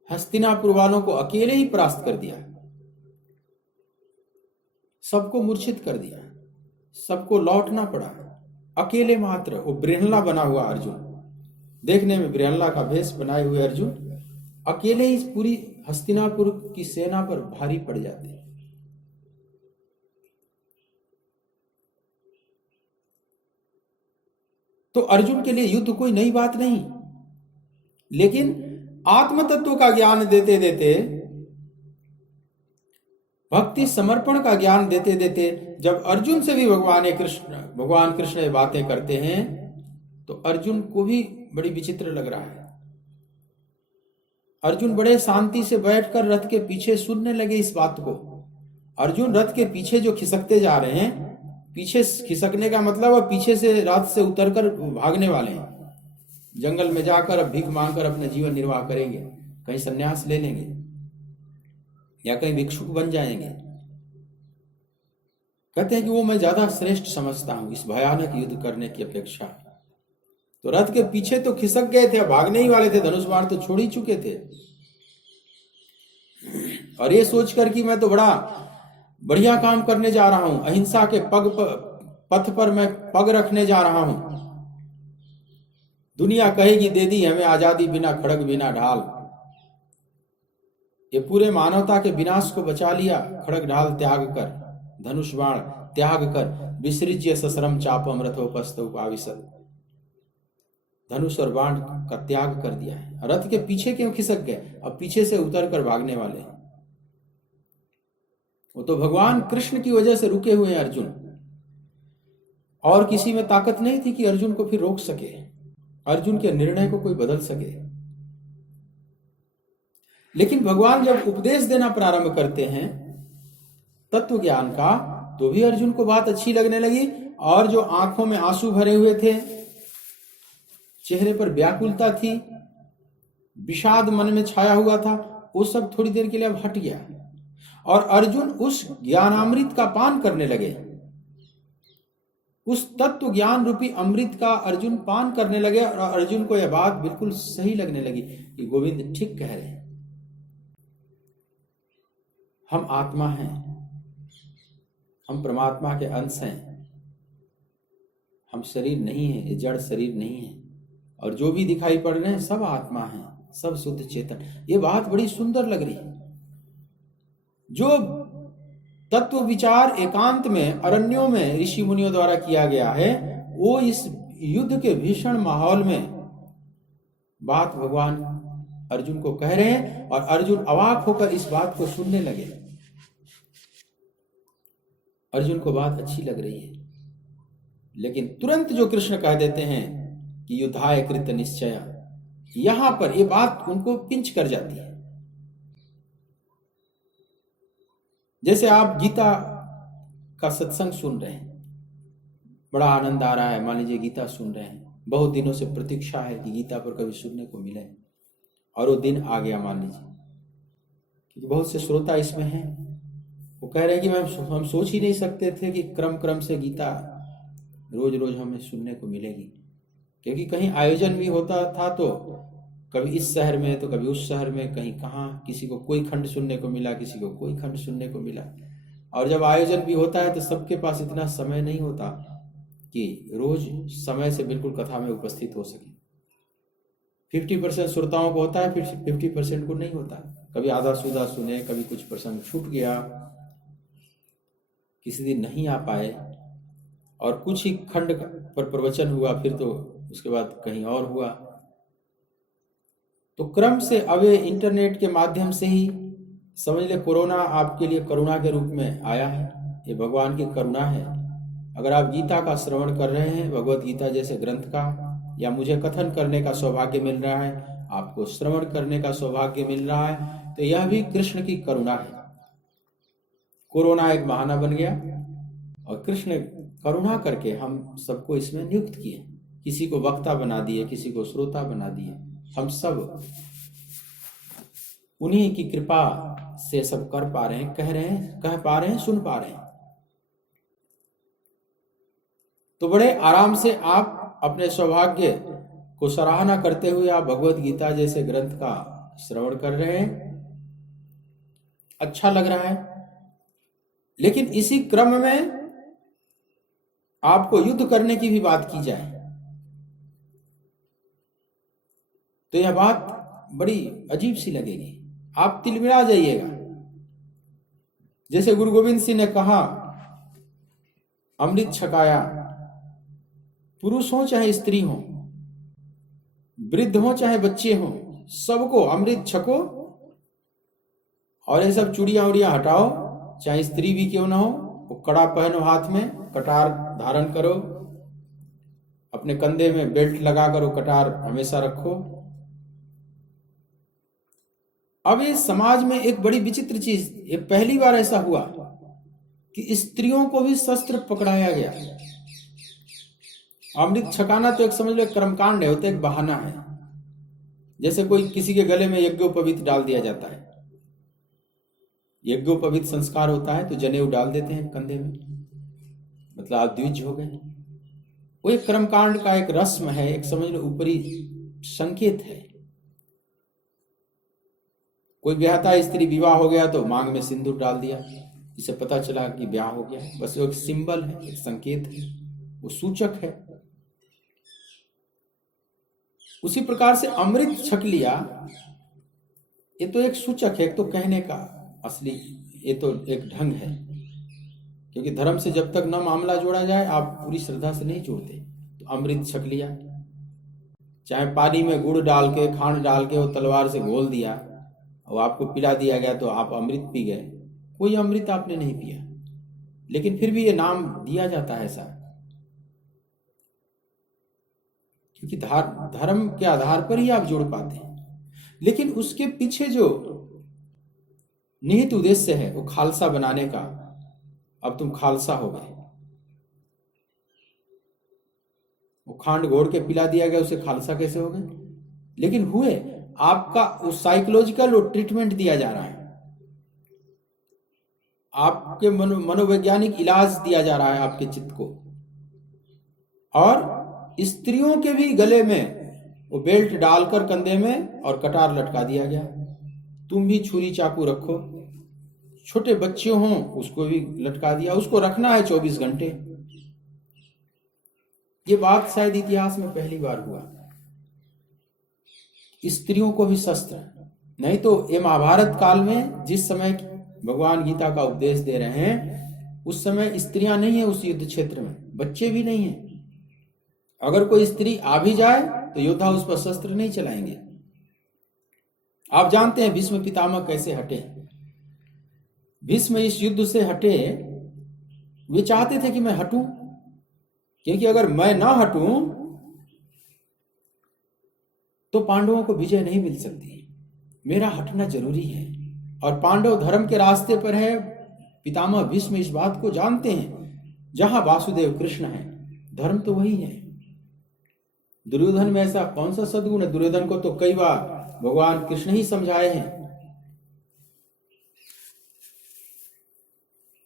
हस्तिनापुर वालों को अकेले ही परास्त कर दिया, सबको मूर्छित कर दिया, सबको लौटना पड़ा अकेले मात्र। वो बृहनला बना हुआ अर्जुन, देखने में बृहनला का भेष बनाए हुए अर्जुन अकेले ही पूरी हस्तिनापुर की सेना पर भारी पड़ जाते हैं। तो अर्जुन के लिए युद्ध कोई नई बात नहीं, लेकिन आत्म तत्व का ज्ञान देते देते, भक्ति समर्पण का ज्ञान देते देते जब अर्जुन से भी भगवान कृष्ण ये बातें करते हैं तो अर्जुन को भी बड़ी विचित्र लग रहा है। अर्जुन बड़े शांति से बैठकर रथ के पीछे सुनने लगे इस बात को। अर्जुन रथ के पीछे जो खिसकते जा रहे हैं, पीछे खिसकने का मतलब है पीछे से रथ से उतरकर भागने वाले हैं, जंगल में जाकर अब भीख मांगकर अपना जीवन निर्वाह करेंगे, कहीं संन्यास ले लेंगे या कहीं भिक्षुक बन जाएंगे। कहते हैं कि वो मैं ज्यादा श्रेष्ठ समझता हूं इस भयानक युद्ध करने की अपेक्षा। तो रथ के पीछे तो खिसक गए थे, भागने ही वाले थे, धनुष बाण तो छोड़ ही चुके थे, और ये सोचकर कि मैं तो बड़ा बढ़िया काम करने जा रहा हूं, अहिंसा के पथ पर मैं पग रखने जा रहा हूं, दुनिया कहेगी दे दी हमें आजादी बिना खड़ग बिना ढाल, ये पूरे मानवता के विनाश को बचा लिया खड़ग ढाल त्याग कर, धनुष बाण त्याग कर, विसृज्य ससरम चापम रथोपस्थोपाविशत्, धनुष और बाण का त्याग कर दिया है। रथ के पीछे क्यों खिसक गए? अब पीछे से उतर कर भागने वाले हैं। वो तो भगवान कृष्ण की वजह से रुके हुए हैं अर्जुन, और किसी में ताकत नहीं थी कि अर्जुन को फिर रोक सके, अर्जुन के निर्णय को कोई बदल सके। लेकिन भगवान जब उपदेश देना प्रारंभ करते हैं तत्व ज्ञान का, तो भी अर्जुन को बात अच्छी लगने लगी, और जो आंखों में आंसू भरे हुए थे, चेहरे पर व्याकुलता थी, विषाद मन में छाया हुआ था, वो सब थोड़ी देर के लिए अब हट गया, और अर्जुन उस ज्ञानामृत का पान करने लगे। उस तत्व ज्ञान रूपी अमृत का अर्जुन पान करने लगे, और अर्जुन को यह बात बिल्कुल सही लगने लगी कि गोविंद ठीक कह रहे हैं, हम आत्मा हैं, हम परमात्मा के अंश हैं, हम शरीर नहीं है, ये जड़ शरीर नहीं है, और जो भी दिखाई पड़ रहे हैं सब आत्मा हैं, सब शुद्ध चेतन। ये बात बड़ी सुंदर लग रही है। जो तत्व विचार एकांत में, अरण्यों में ऋषि मुनियों द्वारा किया गया है, वो इस युद्ध के भीषण माहौल में बात भगवान अर्जुन को कह रहे हैं, और अर्जुन अवाक होकर इस बात को सुनने लगे। अर्जुन को बात अच्छी लग रही है, लेकिन तुरंत जो कृष्ण कह देते हैं कि युद्धाय कृत निश्चय, यहां पर ये बात उनको पिंच कर जाती है। जैसे आप गीता का सत्संग सुन रहे हैं, बड़ा आनंद आ रहा है, मान लीजिए गीता सुन रहे हैं, बहुत दिनों से प्रतीक्षा है कि गीता पर कभी सुनने को मिले, और वो दिन आ गया मान लीजिए, क्योंकि बहुत से श्रोता इसमें हैं, वो कह रहे हैं कि हम सोच ही नहीं सकते थे कि क्रम क्रम से गीता रोज रोज हमें सुनने को मिलेगी, क्योंकि कहीं आयोजन भी होता था तो कभी इस शहर में तो कभी उस शहर में, कहीं कहाँ, किसी को कोई खंड सुनने को मिला, किसी को कोई खंड सुनने को मिला, और जब आयोजन भी होता है तो सबके पास इतना समय नहीं होता कि रोज समय से बिल्कुल कथा में उपस्थित हो सके। 50% श्रोताओं को होता है, फिर 50% को नहीं होता, कभी आधा सुधा सुने, कभी कुछ प्रसंग छूट गया, किसी दिन नहीं आ पाए, और कुछ ही खंड पर प्रवचन हुआ, फिर तो उसके बाद कहीं और हुआ। तो क्रम से अब ये इंटरनेट के माध्यम से ही समझ ले, कोरोना आपके लिए करुणा के रूप में आया है, ये भगवान की करुणा है। अगर आप गीता का श्रवण कर रहे हैं, भगवत गीता जैसे ग्रंथ का, या मुझे कथन करने का सौभाग्य मिल रहा है, आपको श्रवण करने का सौभाग्य मिल रहा है, तो यह भी कृष्ण की करुणा है। कोरोना एक बहाना बन गया, और कृष्ण करुणा करके हम सबको इसमें नियुक्त किए, किसी को वक्ता बना दिए, किसी को श्रोता बना दिए, हम सब उन्हीं की कृपा से सब कर पा रहे हैं, कह पा रहे हैं, सुन पा रहे हैं। तो बड़े आराम से आप अपने सौभाग्य को सराहना करते हुए आप भगवत गीता जैसे ग्रंथ का श्रवण कर रहे हैं, अच्छा लग रहा है। लेकिन इसी क्रम में आपको युद्ध करने की भी बात की जाए तो यह बात बड़ी अजीब सी लगेगी, आप तिलमिला जाइएगा। जैसे गुरु गोविंद सिंह ने कहा, अमृत छकाया, पुरुष हो चाहे स्त्री हो, वृद्ध हो चाहे बच्चे हो, सबको अमृत छको और ये सब चूड़ियां उड़ियां हटाओ, चाहे स्त्री भी क्यों ना हो, वो कड़ा पहनो, हाथ में कटार धारण करो, अपने कंधे में बेल्ट लगा करो, कटार हमेशा रखो। अब ये समाज में एक बड़ी विचित्र चीज, ये पहली बार ऐसा हुआ कि स्त्रियों को भी शस्त्र पकड़ाया गया। अमृत छकाना तो एक समझ लो कर्मकांड है, होता है एक बहाना है। जैसे कोई किसी के गले में यज्ञोपवीत डाल दिया जाता है, यज्ञोपवीत संस्कार होता है तो जनेऊ डाल देते हैं कंधे में, मतलब आप द्विज हो गए। वो एक कर्मकांड का एक रस्म है, एक समझ लो ऊपरी संकेत है। कोई ब्याहता स्त्री विवाह हो गया तो मांग में सिंदूर डाल दिया, इसे पता चला कि ब्याह हो गया। बस वो एक सिंबल है, एक संकेत है, वो सूचक है। उसी प्रकार से अमृत छक लिया, ये तो एक सूचक है, एक तो कहने का असली, ये तो एक ढंग है। क्योंकि धर्म से जब तक न मामला जोड़ा जाए, आप पूरी श्रद्धा से नहीं जोड़ते। तो अमृत छक लिया, चाहे पानी में गुड़ डाल के, खांड डाल के, वो तलवार से घोल दिया और आपको पिला दिया गया तो आप अमृत पी गए। कोई अमृत आपने नहीं पिया, लेकिन फिर भी ये नाम दिया जाता है ऐसा, क्योंकि धर्म के आधार पर ही आप जोड़ पाते हैं। लेकिन उसके पीछे जो निहित उद्देश्य है वो खालसा बनाने का, अब तुम खालसा हो गए। वो खांड घोड़ के पिला दिया गया, उसे खालसा कैसे हो गए? लेकिन हुए, आपका उस साइकोलॉजिकल वो ट्रीटमेंट दिया जा रहा है, आपके मनोवैज्ञानिक इलाज दिया जा रहा है आपके चित्त को। और स्त्रियों के भी गले में वो बेल्ट डालकर कंधे में और कटार लटका दिया गया। तुम भी छुरी चाकू रखो, छोटे बच्चे हों उसको भी लटका दिया, उसको रखना है 24 घंटे। ये बात शायद इतिहास में पहली बार हुआ, स्त्रियों को भी शस्त्र। नहीं तो ये महाभारत काल में जिस समय भगवान गीता का उपदेश दे रहे हैं, उस समय स्त्रियां नहीं है उस युद्ध क्षेत्र में, बच्चे भी नहीं है। अगर कोई स्त्री आ भी जाए तो योद्धा उस पर शस्त्र नहीं चलाएंगे। आप जानते हैं भीष्म पितामह कैसे हटे। भीष्म इस युद्ध से हटे, वे चाहते थे कि मैं हटूं, क्योंकि अगर मैं ना हटूं तो पांडवों को विजय नहीं मिल सकती, मेरा हटना जरूरी है। और पांडव धर्म के रास्ते पर है। पितामह भीष्म इस बात को जानते हैं, जहां वासुदेव कृष्ण है धर्म तो वही है। दुर्योधन में ऐसा कौन सा सद्गुण है? दुर्योधन को तो कई बार भगवान कृष्ण ही समझाए हैं,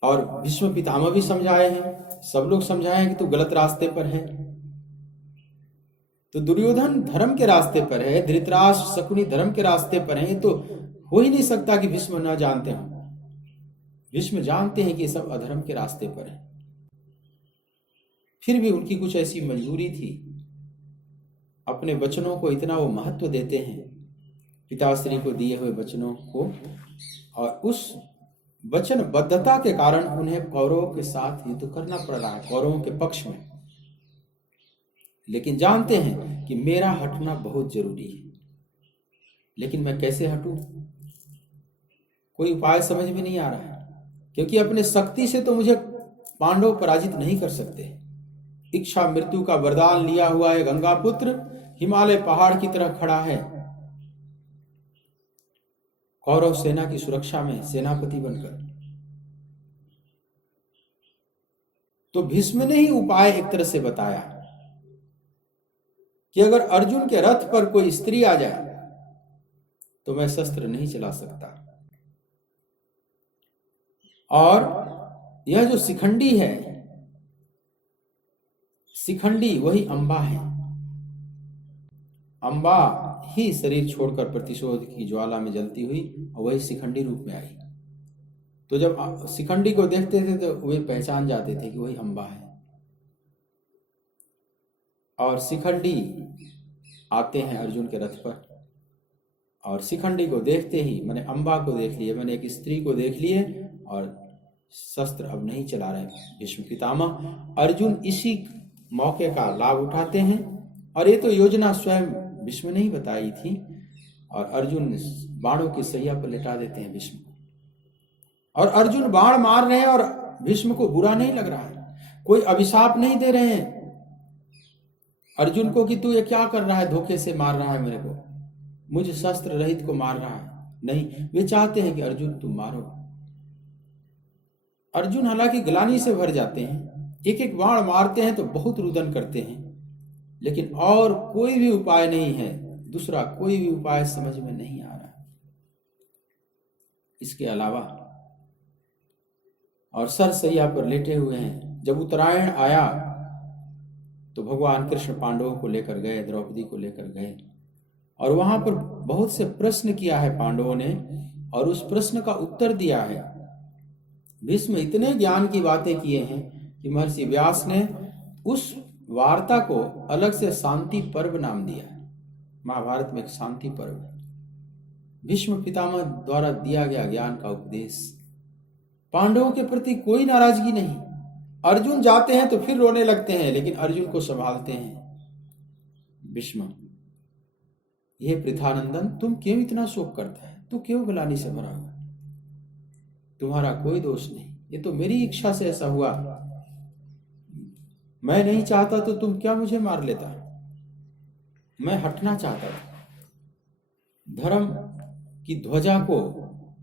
और भीष्म पितामह भी समझाए हैं, सब लोग समझाए हैं कि तू गलत रास्ते पर है। तो दुर्योधन धर्म के रास्ते पर है, धृतराष्ट्र शकुनी धर्म के रास्ते पर है, तो हो ही नहीं सकता कि भीष्म न जानते हो। भीष्म जानते हैं कि ये सब अधर्म के रास्ते पर है, फिर भी उनकी कुछ ऐसी मजबूरी थी। अपने वचनों को इतना वो महत्व देते हैं, पिताश्री को दिए हुए वचनों को, और उस वचनबद्धता के कारण उन्हें कौरवों के साथ युद्ध करना पड़ रहा है, कौरवों के पक्ष में। लेकिन जानते हैं कि मेरा हटना बहुत जरूरी है। लेकिन मैं कैसे हटूं? कोई उपाय समझ में नहीं आ रहा है, क्योंकि अपने शक्ति से तो मुझे पांडव पराजित नहीं कर सकते। इच्छा मृत्यु का वरदान लिया हुआ है गंगा पुत्र, हिमालय पहाड़ की तरह खड़ा है, कौरव सेना की सुरक्षा में सेनापति बनकर। तो भीष्म ने ही उपाय एक तरह से बताया कि अगर अर्जुन के रथ पर कोई स्त्री आ जाए तो मैं शस्त्र नहीं चला सकता। और यह जो शिखंडी है, शिखंडी वही अंबा है। अंबा ही शरीर छोड़कर प्रतिशोध की ज्वाला में जलती हुई और वही शिखंडी रूप में आई। तो जब शिखंडी को देखते थे तो वे पहचान जाते थे कि वही अंबा है। और शिखंडी आते हैं अर्जुन के रथ पर, और शिखंडी को देखते ही, मैंने अम्बा को देख लिए, मैंने एक स्त्री को देख लिए और शस्त्र अब नहीं चला रहे भीष्म पितामह। अर्जुन इसी मौके का लाभ उठाते हैं, और ये तो योजना स्वयं भीष्म ने ही बताई थी, और अर्जुन बाणों की सैया पर लेटा देते हैं भीष्म को। और अर्जुन बाण मार रहे हैं और भीष्म को बुरा नहीं लग रहा है, कोई अभिशाप नहीं दे रहे हैं अर्जुन को कि तू ये क्या कर रहा है, धोखे से मार रहा है मेरे को, मुझे शस्त्र रहित को मार रहा है। नहीं, वे चाहते हैं कि अर्जुन तुम मारो। अर्जुन हालांकि ग्लानि से भर जाते हैं, एक एक बाण मारते हैं तो बहुत रुदन करते हैं, लेकिन और कोई भी उपाय नहीं है, दूसरा कोई भी उपाय समझ में नहीं आ रहा इसके अलावा। और सरसैया पर लेटे हुए हैं। जब उत्तरायण आया तो भगवान कृष्ण पांडवों को लेकर गए, द्रौपदी को लेकर गए, और वहां पर बहुत से प्रश्न किया है पांडवों ने, और उस प्रश्न का उत्तर दिया है। भीष्म इतने ज्ञान की बातें किए हैं कि महर्षि व्यास ने उस वार्ता को अलग से शांति पर्व नाम दिया है। महाभारत में एक शांति पर्व है, भीष्म पितामह द्वारा दिया गया ज्ञान का उपदेश। पांडवों के प्रति कोई नाराजगी नहीं। अर्जुन जाते हैं तो फिर रोने लगते हैं, लेकिन अर्जुन को संभालते हैं भीष्म। ये पृथानंदन, तुम क्यों इतना शोक करता है, तू क्यों ग्लानि से भरा हुआ, तुम्हारा कोई दोष नहीं, ये तो मेरी इच्छा से ऐसा हुआ, मैं नहीं चाहता तो तुम क्या मुझे मार लेता, मैं हटना चाहता था, धर्म की ध्वजा को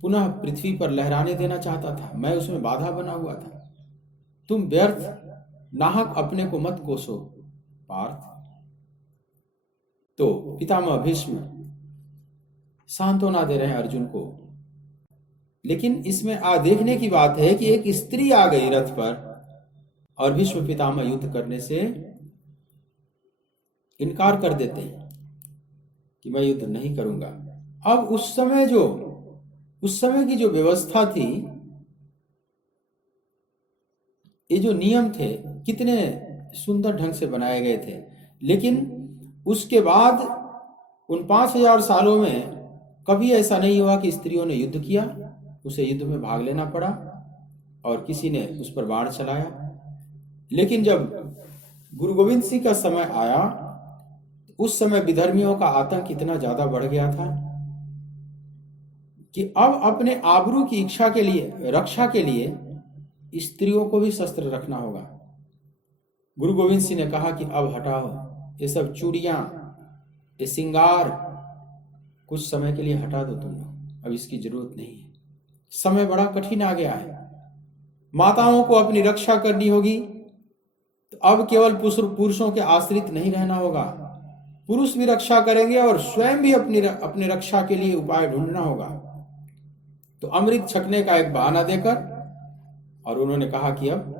पुनः पृथ्वी पर लहराने देना चाहता था, मैं उसमें बाधा बना हुआ था। तुम व्यर्थ नाहक अपने को मत कोसो पार्थ। तो पितामह भीष्म सांत्वना दे रहे हैं अर्जुन को। लेकिन इसमें देखने की बात है कि एक स्त्री आ गई रथ पर, और भीष्म पितामह युद्ध करने से इनकार कर देते हैं कि मैं युद्ध नहीं करूंगा। अब उस समय की जो व्यवस्था थी, ये जो नियम थे कितने सुंदर ढंग से बनाए गए थे, लेकिन उसके बाद उन 5000 सालों में कभी ऐसा नहीं हुआ कि स्त्रियों ने युद्ध किया, उसे युद्ध में भाग लेना पड़ा और किसी ने उस पर बाण चलाया। लेकिन जब गुरु गोविंद सिंह का समय आया, उस समय विधर्मियों का आतंक इतना ज्यादा बढ़ गया था कि अब अपने आबरू की इच्छा के लिए, रक्षा के लिए स्त्रियों को भी शस्त्र रखना होगा। गुरु गोविंद सिंह ने कहा कि अब हटाओ ये सब चूड़ियां, ये श्रृंगार कुछ समय के लिए हटा दो तुम लोग, अब इसकी जरूरत नहीं है। समय बड़ा कठिन आ गया है, माताओं को अपनी रक्षा करनी होगी, तो अब केवल पुरुषों के आश्रित नहीं रहना होगा, पुरुष भी रक्षा करेंगे और स्वयं भी अपनी रक्षा के लिए उपाय ढूंढना होगा। तो अमृत छकने का एक बहाना देकर और उन्होंने कहा कि अब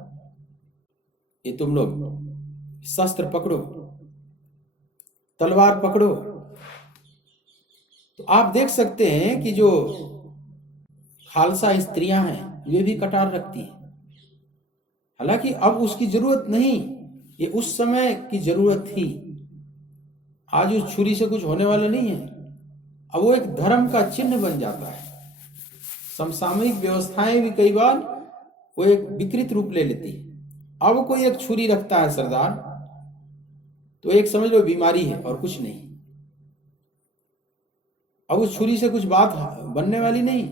ये तुम लोग शस्त्र पकड़ो, तलवार पकड़ो। तो आप देख सकते हैं कि जो खालसा स्त्रियां हैं वे भी कटार रखती हैं। हालांकि अब उसकी जरूरत नहीं, ये उस समय की जरूरत थी। आज उस छुरी से कुछ होने वाला नहीं है, अब वो एक धर्म का चिन्ह बन जाता है। समसामयिक व्यवस्थाएं भी कई बार वो एक विकृत रूप ले लेती है। अब कोई एक छुरी रखता है सरदार, तो एक समझ लो बीमारी है और कुछ नहीं। अब उस छुरी से कुछ बात बनने वाली नहीं।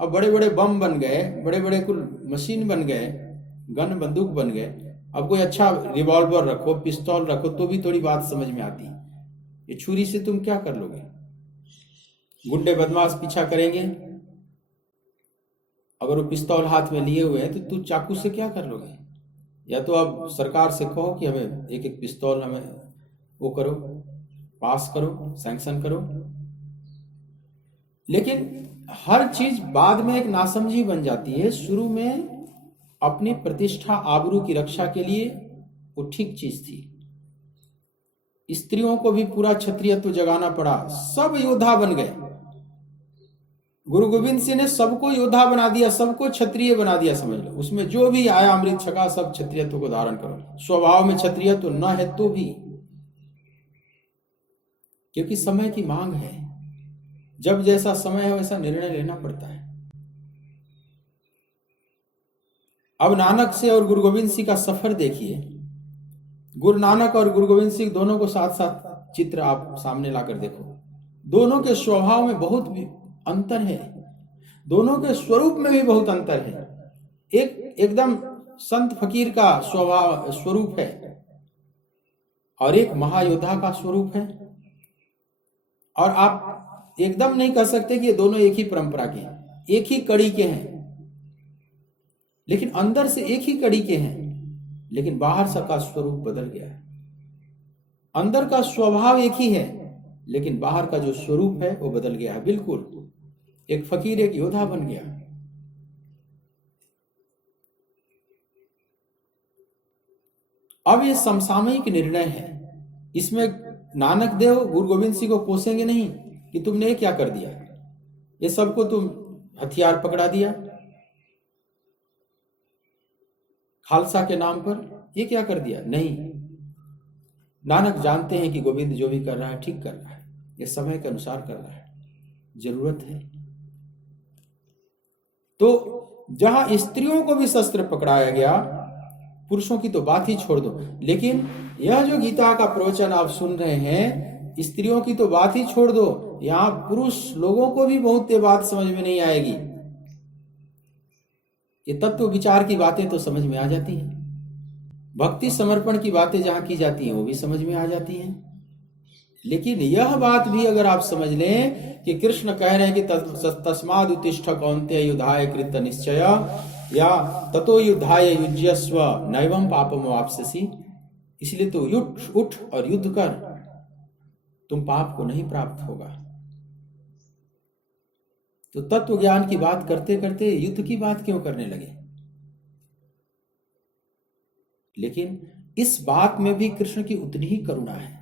अब बड़े बड़े बम बन गए, बड़े बड़े कुल मशीन बन गए, गन बंदूक बन गए। अब कोई अच्छा रिवॉल्वर रखो, पिस्तौल रखो, तो भी थोड़ी बात समझ में आती है। ये छुरी से तुम क्या कर लोगे? गुंडे बदमाश पीछा करेंगे, अगर वो पिस्तौल हाथ में लिए हुए हैं तो तू चाकू से क्या कर लोगे? या तो अब सरकार से कहो कि हमें एक एक पिस्तौल हमें वो करो, पास करो, सैंक्शन करो। लेकिन हर चीज बाद में एक नासमझी बन जाती है। शुरू में अपनी प्रतिष्ठा आबरू की रक्षा के लिए वो ठीक चीज थी। स्त्रियों को भी पूरा क्षत्रियत्व जगाना पड़ा, सब योद्धा बन गए। गुरु गोविंद सिंह ने सबको योद्धा बना दिया, सबको क्षत्रिय बना दिया। समझ लो, उसमें जो भी आया अमृत छका, सब क्षत्रियत्व को धारण करो। स्वभाव में क्षत्रियत्व न है तो भी, क्योंकि समय की मांग है। जब जैसा समय है वैसा निर्णय लेना पड़ता है। अब नानक से और गुरु गोविंद सिंह का सफर देखिए। गुरु नानक और गुरु गोविंद सिंह दोनों को साथ साथ चित्र आप सामने लाकर देखो। दोनों के स्वभाव में बहुत अंतर है, दोनों के स्वरूप में भी बहुत अंतर है। एक एकदम संत फकीर का स्वरूप है और एक महायोद्धा का स्वरूप है। और आप एकदम नहीं कह सकते कि ये दोनों एक ही परंपरा के हैं, एक ही कड़ी के हैं, लेकिन अंदर से एक ही कड़ी के हैं, लेकिन बाहर से का स्वरूप बदल गया है। अंदर का स्वभाव एक ही है, लेकिन बाहर का जो स्वरूप है वो बदल गया है। बिल्कुल एक फकीर एक योद्धा बन गया। अब ये समसामयिक निर्णय है, इसमें नानक देव गुरु गोविंद सिंह को कोसेंगे नहीं कि तुमने ये क्या कर दिया, ये सबको तुम हथियार पकड़ा दिया खालसा के नाम पर, ये क्या कर दिया। नहीं, नानक जानते हैं कि गोविंद जो भी कर रहा है ठीक कर रहा है, ये समय के अनुसार कर रहा है, जरूरत है। तो जहां स्त्रियों को भी शस्त्र पकड़ाया गया, पुरुषों की तो बात ही छोड़ दो, लेकिन यह जो गीता का प्रवचन आप सुन रहे हैं, स्त्रियों की तो बात ही छोड़ दो, यहां पुरुष लोगों को भी बहुत ये बात समझ में नहीं आएगी। ये तत्व विचार की बातें तो समझ में आ जाती हैं, भक्ति समर्पण की बातें जहां की जाती हैं वो भी समझ में आ जाती हैं। लेकिन यह बात भी अगर आप समझ लें कि कृष्ण कह रहे हैं कि तस्माद उत्तिष्ठ कौन्तेय युद्धाय कृत निश्चय या ततो युद्धाय युज्यस्व नैवं पापम वाप्स्यसि, इसलिए तो उठ और युद्ध कर, तुम पाप को नहीं प्राप्त होगा। तो तत्व ज्ञान की बात करते करते युद्ध की बात क्यों करने लगे। लेकिन इस बात में भी कृष्ण की उतनी ही करुणा है।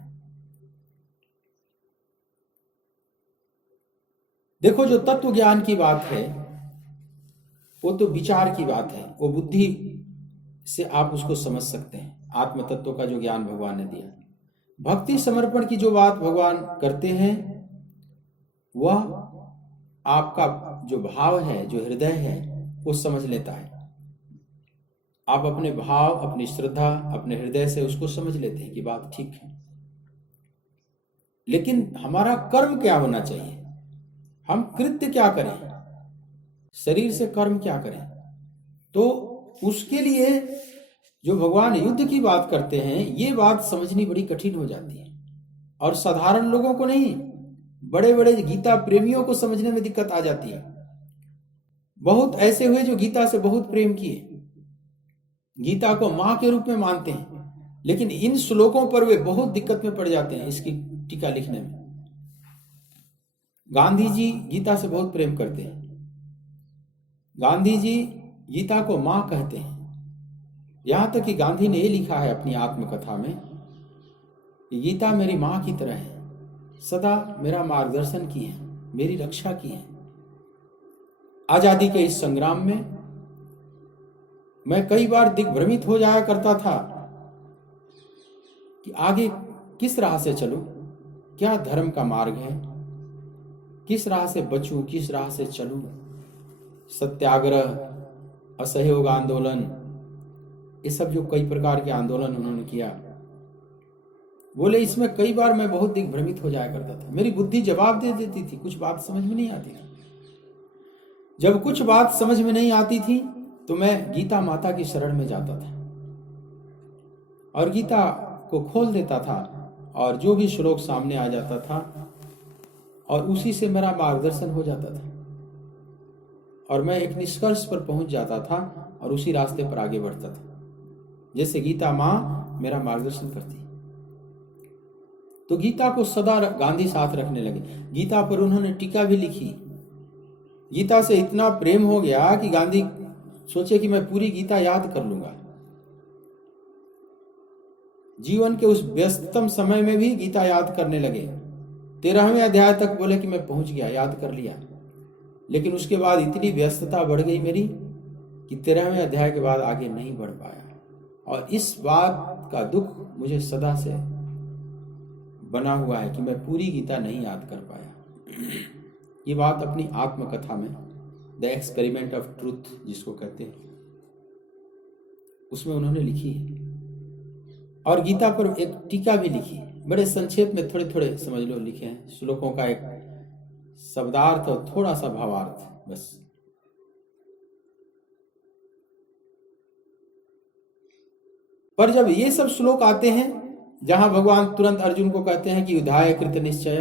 देखो, जो तत्व ज्ञान की बात है वो तो विचार की बात है, वो बुद्धि से आप उसको समझ सकते हैं, आत्म तत्व का जो ज्ञान भगवान ने दिया। भक्ति समर्पण की जो बात भगवान करते हैं वह आपका जो भाव है, जो हृदय है, वो समझ लेता है। आप अपने भाव, अपनी श्रद्धा, अपने हृदय से उसको समझ लेते हैं कि बात ठीक है। लेकिन हमारा कर्म क्या होना चाहिए, हम कृत्य क्या करें, शरीर से कर्म क्या करें, तो उसके लिए जो भगवान युद्ध की बात करते हैं, ये बात समझनी बड़ी कठिन हो जाती है। और साधारण लोगों को नहीं, बड़े बड़े गीता प्रेमियों को समझने में दिक्कत आ जाती है। बहुत ऐसे हुए जो गीता से बहुत प्रेम किए, गीता को मां के रूप में मानते हैं, लेकिन इन श्लोकों पर वे बहुत दिक्कत में पड़ जाते हैं इसकी टीका लिखने में। गांधी जी गीता से बहुत प्रेम करते हैं, गांधी जी गीता को मां कहते हैं। यहां तक कि गांधी ने ये लिखा है अपनी आत्मकथा में कि गीता मेरी मां की तरह है, सदा मेरा मार्गदर्शन की है, मेरी रक्षा की है। आजादी के इस संग्राम में मैं कई बार दिग्भ्रमित हो जाया करता था कि आगे किस राह से चलूं, क्या धर्म का मार्ग है, किस राह से बचूं, किस राह से चलूं। सत्याग्रह, असहयोग आंदोलन, ये सब जो कई प्रकार के आंदोलन उन्होंने किया, बोले इसमें कई बार मैं बहुत दिग्भ्रमित हो जाया करता था। मेरी बुद्धि जवाब दे देती थी, कुछ बात समझ में नहीं आती थी। जब कुछ बात समझ में नहीं आती थी तो मैं गीता माता की शरण में जाता था और गीता को खोल देता था और जो भी श्लोक सामने आ जाता था और उसी से मेरा मार्गदर्शन हो जाता था और मैं एक निष्कर्ष पर पहुंच जाता था और उसी रास्ते पर आगे बढ़ता था, जैसे गीता मां मेरा मार्गदर्शन करती। तो गीता को सदा गांधी साथ रखने लगे। गीता पर उन्होंने टीका भी लिखी। गीता से इतना प्रेम हो गया कि गांधी सोचे कि मैं पूरी गीता याद कर लूंगा। जीवन के उस व्यस्ततम समय में भी गीता याद करने लगे। 13वें अध्याय तक बोले कि मैं पहुंच गया, याद कर लिया। लेकिन उसके बाद इतनी व्यस्तता बढ़ गई मेरी कि 13वें अध्याय के बाद आगे नहीं बढ़ पाया और इस बात का दुख मुझे सदा से बना हुआ है कि मैं पूरी गीता नहीं याद कर पाया। ये बात अपनी आत्मकथा में द एक्सपेरिमेंट ऑफ ट्रूथ जिसको कहते हैं उसमें उन्होंने लिखी है। और गीता पर एक टीका भी लिखी है, बड़े संक्षेप में थोड़े थोड़े समझ लो लिखे हैं, श्लोकों का एक शब्दार्थ और थोड़ा सा भावार्थ बस। पर जब ये सब श्लोक आते हैं जहां भगवान तुरंत अर्जुन को कहते हैं कि युद्धाय कृत निश्चय,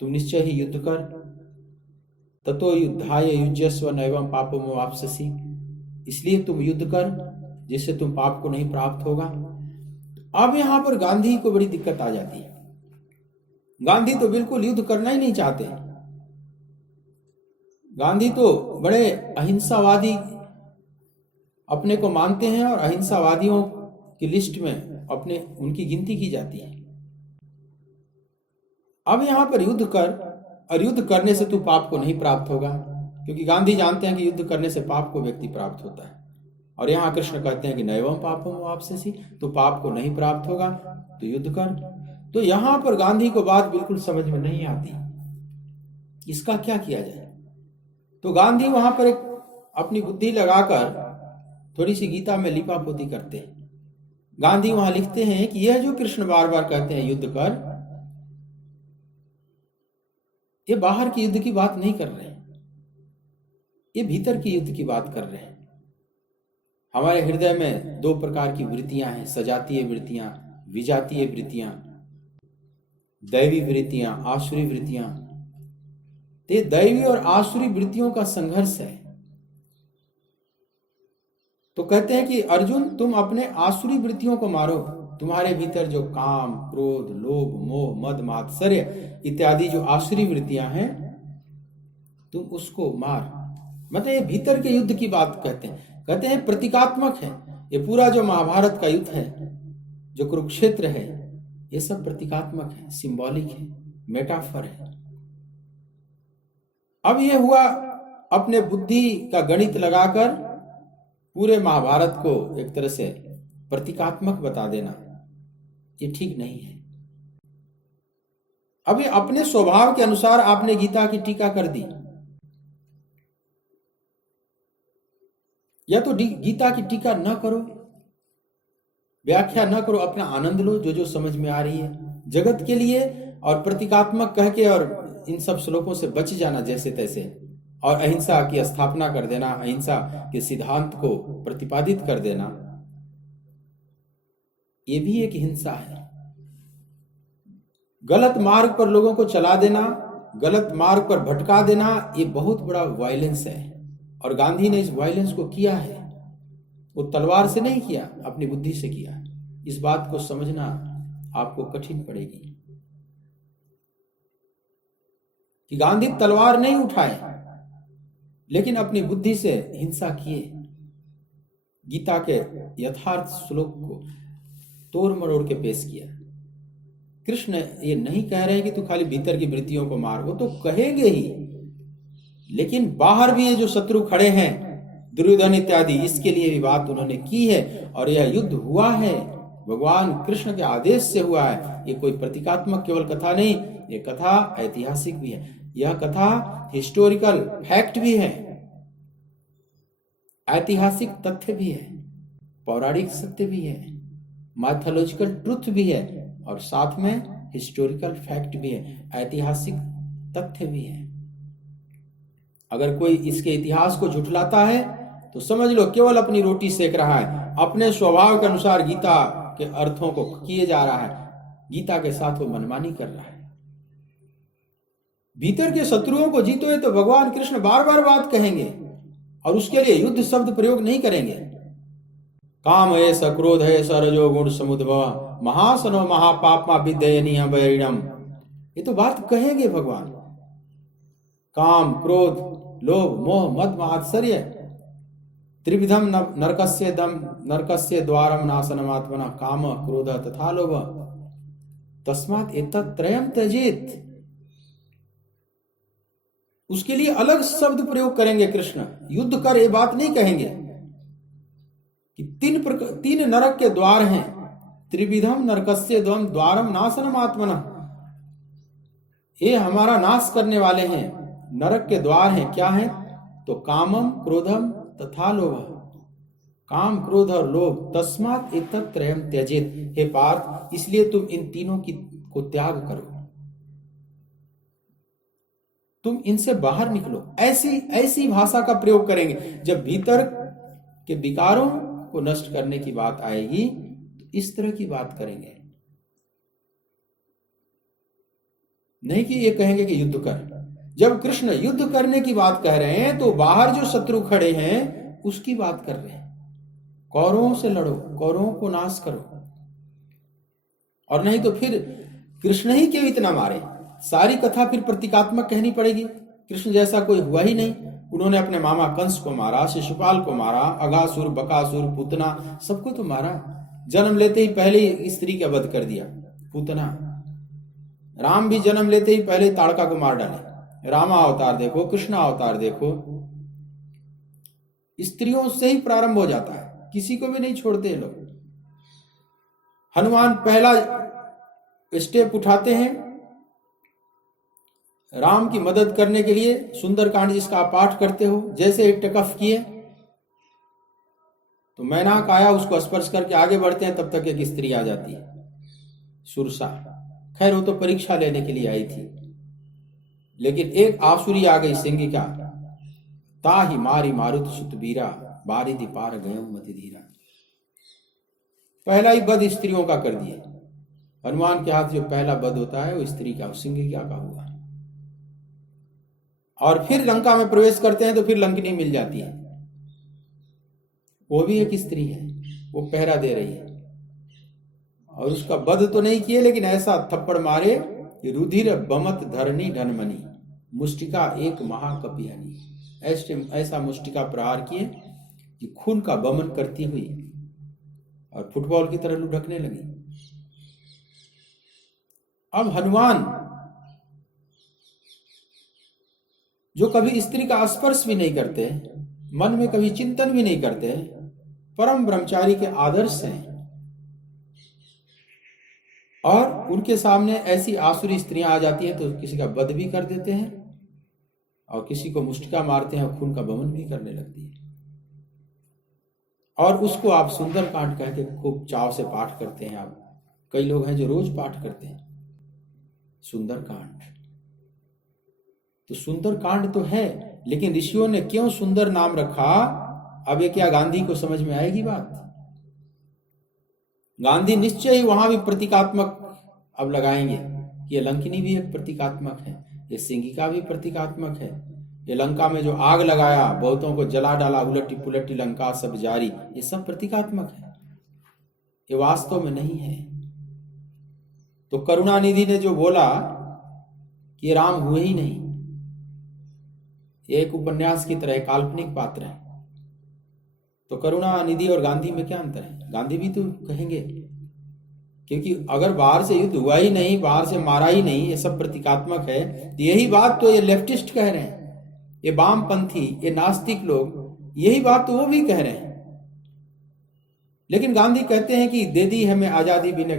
तुम निश्चय ही युद्ध कर, ततो युद्धाय युज्यस्व नैवं पापमवाप्स्यसि, इसलिए तुम युद्ध कर जिससे तुम पाप को नहीं प्राप्त होगा। अब यहां पर गांधी को बड़ी दिक्कत आ जाती है। गांधी तो बिल्कुल युद्ध करना ही नहीं चाहते। गांधी तो बड़े अहिंसावादी अपने को मानते हैं और अहिंसावादियों की लिस्ट में अपने उनकी गिनती की जाती है। अब यहां पर युद्ध कर, और युद्ध करने से तू पाप को नहीं प्राप्त होगा, क्योंकि गांधी जानते हैं कि युद्ध करने से पाप को व्यक्ति प्राप्त होता है। और यहां कृष्ण कहते हैं कि नैवं पापम वाप्स्यसि, तो पाप को नहीं प्राप्त होगा तो युद्ध कर। तो यहां पर गांधी को बात बिल्कुल समझ में नहीं आती, इसका क्या किया जाए। तो गांधी वहां पर एक अपनी बुद्धि लगाकर थोड़ी सी गीता में लिपापोती करते हैं। गांधी वहां लिखते हैं कि यह जो कृष्ण बार बार कहते हैं युद्ध कर, ये बाहर की युद्ध की बात नहीं कर रहे हैं, ये भीतर की युद्ध की बात कर रहे हैं। हमारे हृदय में दो प्रकार की वृत्तियां हैं, सजातीय वृत्तियां, विजातीय वृत्तियां, दैवी वृत्तियां, आसुरी वृत्तियां। ये दैवी और आसुरी वृत्तियों का संघर्ष है। तो कहते हैं कि अर्जुन तुम अपने आसुरी वृत्तियों को मारो, तुम्हारे भीतर जो काम, क्रोध, लोभ, मोह, मद, मात्सर्य इत्यादि जो आसुरी वृत्तियां हैं, तुम उसको मार। मतलब ये भीतर के युद्ध की बात कहते हैं प्रतीकात्मक है। ये पूरा जो महाभारत का युद्ध है, जो कुरुक्षेत्र है, ये सब प्रतीकात्मक है, सिंबॉलिक है, मेटाफर है। अब ये हुआ अपने बुद्धि का गणित लगाकर पूरे महाभारत को एक तरह से प्रतीकात्मक बता देना, ये ठीक नहीं है। अब ये अपने स्वभाव के अनुसार आपने गीता की टीका कर दी, या तो गीता की टीका न करो, व्याख्या न करो, अपना आनंद लो जो जो समझ में आ रही है जगत के लिए, और प्रतीकात्मक कह के और इन सब श्लोकों से बच जाना जैसे तैसे, और अहिंसा की स्थापना कर देना, अहिंसा के सिद्धांत को प्रतिपादित कर देना, ये भी एक हिंसा है। गलत मार्ग पर लोगों को चला देना, गलत मार्ग पर भटका देना, ये बहुत बड़ा वायलेंस है। और गांधी ने इस वायलेंस को किया है, वो तलवार से नहीं किया, अपनी बुद्धि से किया। इस बात को समझना आपको कठिन पड़ेगी कि गांधी तलवार नहीं उठाए, लेकिन अपनी बुद्धि से हिंसा किए। गीता के यथार्थ श्लोक को तोड़ मरोड़ के पेश किया। कृष्ण ये नहीं कह रहे कि तू खाली भीतर की वृत्तियों को मार, वो तो कहेंगे ही, लेकिन बाहर भी ये जो शत्रु खड़े हैं, दुर्योधन इत्यादि, इसके लिए भी बात उन्होंने की है। और यह युद्ध हुआ है, भगवान कृष्ण के आदेश से हुआ है। ये कोई प्रतीकात्मक केवल कथा नहीं, ये कथा ऐतिहासिक भी है, यह कथा हिस्टोरिकल फैक्ट भी है, ऐतिहासिक तथ्य भी है, पौराणिक सत्य भी है, माइथोलॉजिकल ट्रुथ भी है, और साथ में हिस्टोरिकल फैक्ट भी है, ऐतिहासिक तथ्य भी है। अगर कोई इसके इतिहास को झुठलाता है तो समझ लो केवल अपनी रोटी सेक रहा है, अपने स्वभाव के अनुसार गीता के अर्थों को किए जा रहा है, गीता के साथ वो मनमानी कर रहा है। भीतर के शत्रुओं को जीतोगे तो भगवान कृष्ण बार बार बात कहेंगे, और उसके लिए युद्ध शब्द प्रयोग नहीं करेंगे। काम है स क्रोध है स रजो गुण समुद्भव महासनो महापापमा विद्यनीय बैरिणम, ये तो बात कहेंगे भगवान। काम, क्रोध, लोभ, मोह, मद, मात्सर्य, त्रिविधम नरकस्य द्वारम नाशनमात्मना काम, क्रोध तथा लोभ, तस्मात् एतत्त्रयम् त्यजेत्। उसके लिए अलग शब्द प्रयोग करेंगे कृष्ण, युद्ध कर ये बात नहीं कहेंगे कि तीन नरक के द्वार हैं, त्रिविधम नरकस्य द्वारम नाशनमात्मना, ये हमारा नाश करने वाले हैं, नरक के द्वार हैं। क्या है? तो कामम क्रोधम तथा लोभ, काम क्रोध और लोभ, तस्मात् एतत्त्रयम् त्यजेत। हे पार्थ, इसलिए तुम इन तीनों को त्याग करो, तुम इनसे बाहर निकलो। ऐसी ऐसी भाषा का प्रयोग करेंगे। जब भीतर के विकारों को नष्ट करने की बात आएगी तो इस तरह की बात करेंगे, नहीं कि ये कहेंगे कि युद्ध कर। जब कृष्ण युद्ध करने की बात कह रहे हैं तो बाहर जो शत्रु खड़े हैं उसकी बात कर रहे हैं। कौरवों से लड़ो, कौरवों को नाश करो, और नहीं तो फिर कृष्ण ही क्यों इतना मारे? सारी कथा फिर प्रतीकात्मक कहनी पड़ेगी। कृष्ण जैसा कोई हुआ ही नहीं। उन्होंने अपने मामा कंस को मारा, शिशुपाल को मारा, अगासुर, बकासुर, पूतना, सबको तो मारा। जन्म लेते ही पहले ही स्त्री का वध कर दिया, पूतना। राम भी जन्म लेते ही पहले ताड़का को मार डाले। रामा अवतार देखो, कृष्ण अवतार देखो, स्त्रियों से ही प्रारंभ हो जाता है, किसी को भी नहीं छोड़ते लोग। हनुमान पहला स्टेप उठाते हैं राम की मदद करने के लिए। सुंदरकांड जिसका आप पाठ करते हो, जैसे एक टकफ किए तो मैनाक आया, उसको स्पर्श करके आगे बढ़ते हैं, तब तक एक स्त्री आ जाती है, सुरसा। खैर वो तो परीक्षा लेने के लिए आई थी, लेकिन एक आसुरी आ गई, सिंगिका। ताहि मारी मारुत सुतबीरा, बारिधि पार गयो मति धीरा। पहला ही वध स्त्रियों का कर दिए। हनुमान के हाथ जो पहला वध होता है वो स्त्री का, सिंगिका का हुआ। और फिर लंका में प्रवेश करते हैं तो फिर लंकिनी मिल जाती है, वो भी एक स्त्री है, वो पहरा दे रही है। और उसका वध तो नहीं किए, लेकिन ऐसा थप्पड़ मारे कि रुधिर बमत धरणी धनमनी, मुष्टिका एक महाकपिहनी। ऐसा मुष्टिका प्रहार किए कि खून का बमन करती हुई और फुटबॉल की तरह लुढ़कने लगी। अब हनुमान जो कभी स्त्री का स्पर्श भी नहीं करते, मन में कभी चिंतन भी नहीं करते, परम ब्रह्मचारी के आदर्श हैं, और उनके सामने ऐसी आसुरी स्त्रियां आ जाती हैं तो किसी का वध भी कर देते हैं और किसी को मुष्टिका मारते हैं और खून का बमन भी करने लगती है। और उसको आप सुंदरकांड कह के खूब चाव से पाठ करते हैं। आप कई लोग हैं जो रोज पाठ करते हैं सुंदरकांड। तो सुंदरकांड तो है, लेकिन ऋषियों ने क्यों सुंदर नाम रखा? अब ये क्या गांधी को समझ में आएगी बात? गांधी निश्चय ही वहां भी प्रतीकात्मक अब लगाएंगे कि ये लंकिनी भी एक प्रतीकात्मक है, ये सिंगिका भी प्रतीकात्मक है, ये लंका में जो आग लगाया, बहुतों को जला डाला, उलटी पुलटी लंका सब जारी, ये सब प्रतीकात्मक है, ये वास्तव में नहीं है। तो करुणानिधि ने जो बोला कि ये राम हुए ही नहीं, एक उपन्यास की तरह काल्पनिक पात्र है, तो करुणानिधि और गांधी में क्या अंतर है? गांधी भी तो कहेंगे, क्योंकि अगर बाहर से युद्ध हुआ ही नहीं, बाहर से मारा ही नहीं, ये सब प्रतीकात्मक है, तो यही बात तो ये लेफ्टिस्ट कह रहे हैं, ये वामपंथी, ये नास्तिक लोग, यही बात तो वो भी कह रहे हैं। लेकिन गांधी कहते हैं कि दे दी हमें आजादी बिना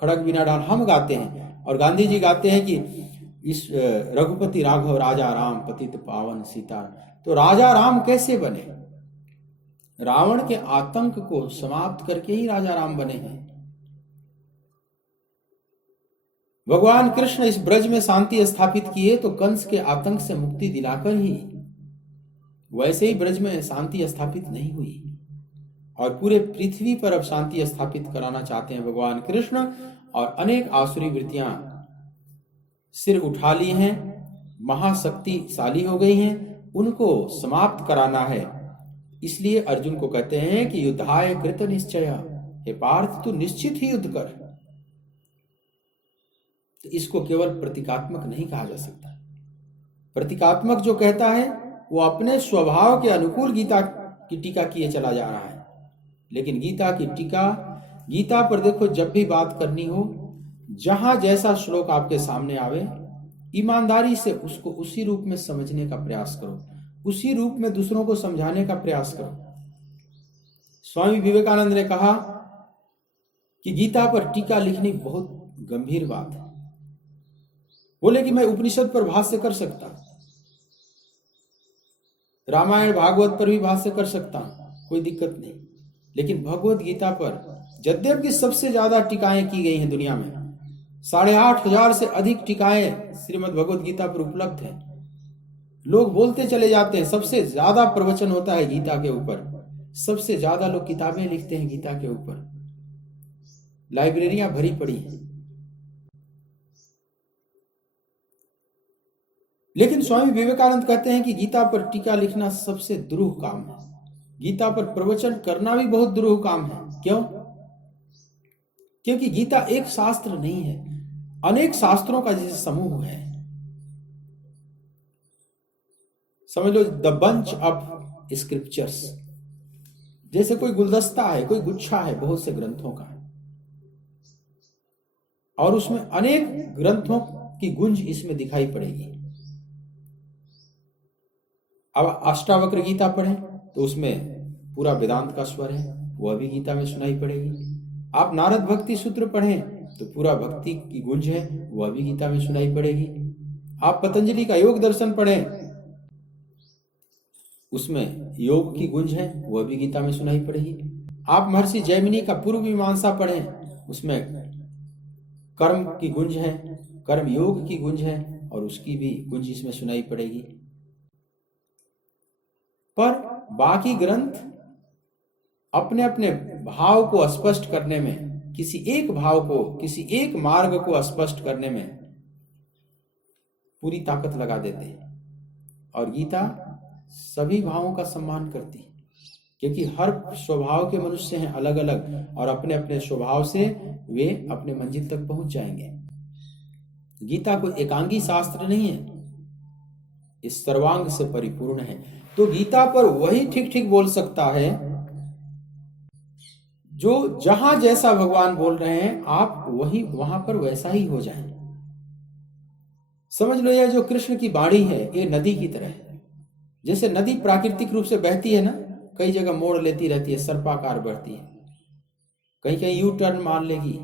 खड़ग बिना डाल, हम गाते हैं, और गांधी जी गाते हैं कि इस रघुपति राघव राजा राम पतित पावन सीता। तो राजा राम कैसे बने? रावण के आतंक को समाप्त करके ही राजा राम बने हैं। भगवान कृष्ण इस ब्रज में शांति स्थापित किए तो कंस के आतंक से मुक्ति दिलाकर ही, वैसे ही ब्रज में शांति स्थापित नहीं हुई, और पूरे पृथ्वी पर अब शांति स्थापित कराना चाहते हैं भगवान कृष्ण। और अनेक आसुरी वृत्तियां सिर उठा ली हैं, महाशक्तिशाली हो गई हैं, उनको समाप्त कराना है। इसलिए अर्जुन को कहते हैं कि युद्धाय कृत निश्चय, हे पार्थ तू निश्चित ही युद्ध कर। तो इसको केवल प्रतीकात्मक नहीं कहा जा सकता। प्रतीकात्मक जो कहता है वो अपने स्वभाव के अनुकूल गीता की टीका किए चला जा रहा है। लेकिन गीता की टीका, गीता पर देखो, जब भी बात करनी हो, जहां जैसा श्लोक आपके सामने आवे, ईमानदारी से उसको उसी रूप में समझने का प्रयास करो, उसी रूप में दूसरों को समझाने का प्रयास करो। स्वामी विवेकानंद ने कहा कि गीता पर टीका लिखनी बहुत गंभीर बात है। बोले कि मैं उपनिषद पर भाष्य कर सकता, रामायण भागवत पर भी भाष्य कर सकता हूं, कोई दिक्कत नहीं। लेकिन भगवत गीता पर यद्यपि सबसे ज्यादा टीकाएं की गई हैं दुनिया में, 8,500 से अधिक टीकाएं श्रीमद् भगवत गीता पर उपलब्ध है। लोग बोलते चले जाते हैं, सबसे ज्यादा प्रवचन होता है गीता के ऊपर, सबसे ज्यादा लोग किताबें लिखते हैं गीता के ऊपर, लाइब्रेरियां भरी पड़ी हैं। लेकिन स्वामी विवेकानंद कहते हैं कि गीता पर टीका लिखना सबसे दुरूह काम है, गीता पर प्रवचन करना भी बहुत दुरूह काम है। क्यों? क्योंकि गीता एक शास्त्र नहीं है, अनेक शास्त्रों का जैसे समूह है। समझ लो द बंच ऑफ स्क्रिप्चर्स, जैसे कोई गुलदस्ता है, कोई गुच्छा है बहुत से ग्रंथों का, और उसमें अनेक ग्रंथों की गुंज इसमें दिखाई पड़ेगी। अब अष्टावक्र गीता पढ़ें तो उसमें पूरा वेदांत का स्वर है, वह भी गीता में सुनाई पड़ेगी। आप नारद भक्ति सूत्र पढ़ें तो पूरा भक्ति की गुंज है, वह भी गीता में सुनाई पड़ेगी। आप पतंजलि का योग दर्शन पढ़ें, उसमें योग की गुंज है, वह भी गीता में सुनाई पड़ेगी। आप महर्षि जैमिनी का पूर्व मीमांसा पढ़ें, उसमें कर्म की गुंज है, कर्म योग की गुंज है, और उसकी भी गुंज इसमें सुनाई पड़ेगी। पर बाकी ग्रंथ अपने अपने भाव को स्पष्ट करने में, किसी एक भाव को, किसी एक मार्ग को स्पष्ट करने में पूरी ताकत लगा देते हैं। और गीता सभी भावों का सम्मान करती है, क्योंकि हर स्वभाव के मनुष्य हैं अलग अलग, और अपने अपने स्वभाव से वे अपने मंजिल तक पहुंच जाएंगे। गीता कोई एकांगी शास्त्र नहीं है, इस सर्वांग से परिपूर्ण है। तो गीता पर वही ठीक ठीक बोल सकता है जो जहां जैसा भगवान बोल रहे हैं, आप वही वहां पर वैसा ही हो जाए। समझ लो, यह जो कृष्ण की बाणी है ये नदी की तरह है। जैसे नदी प्राकृतिक रूप से बहती है ना, कई जगह मोड़ लेती रहती है, सर्पाकार बढ़ती है, कहीं कहीं यू टर्न मार लेगी,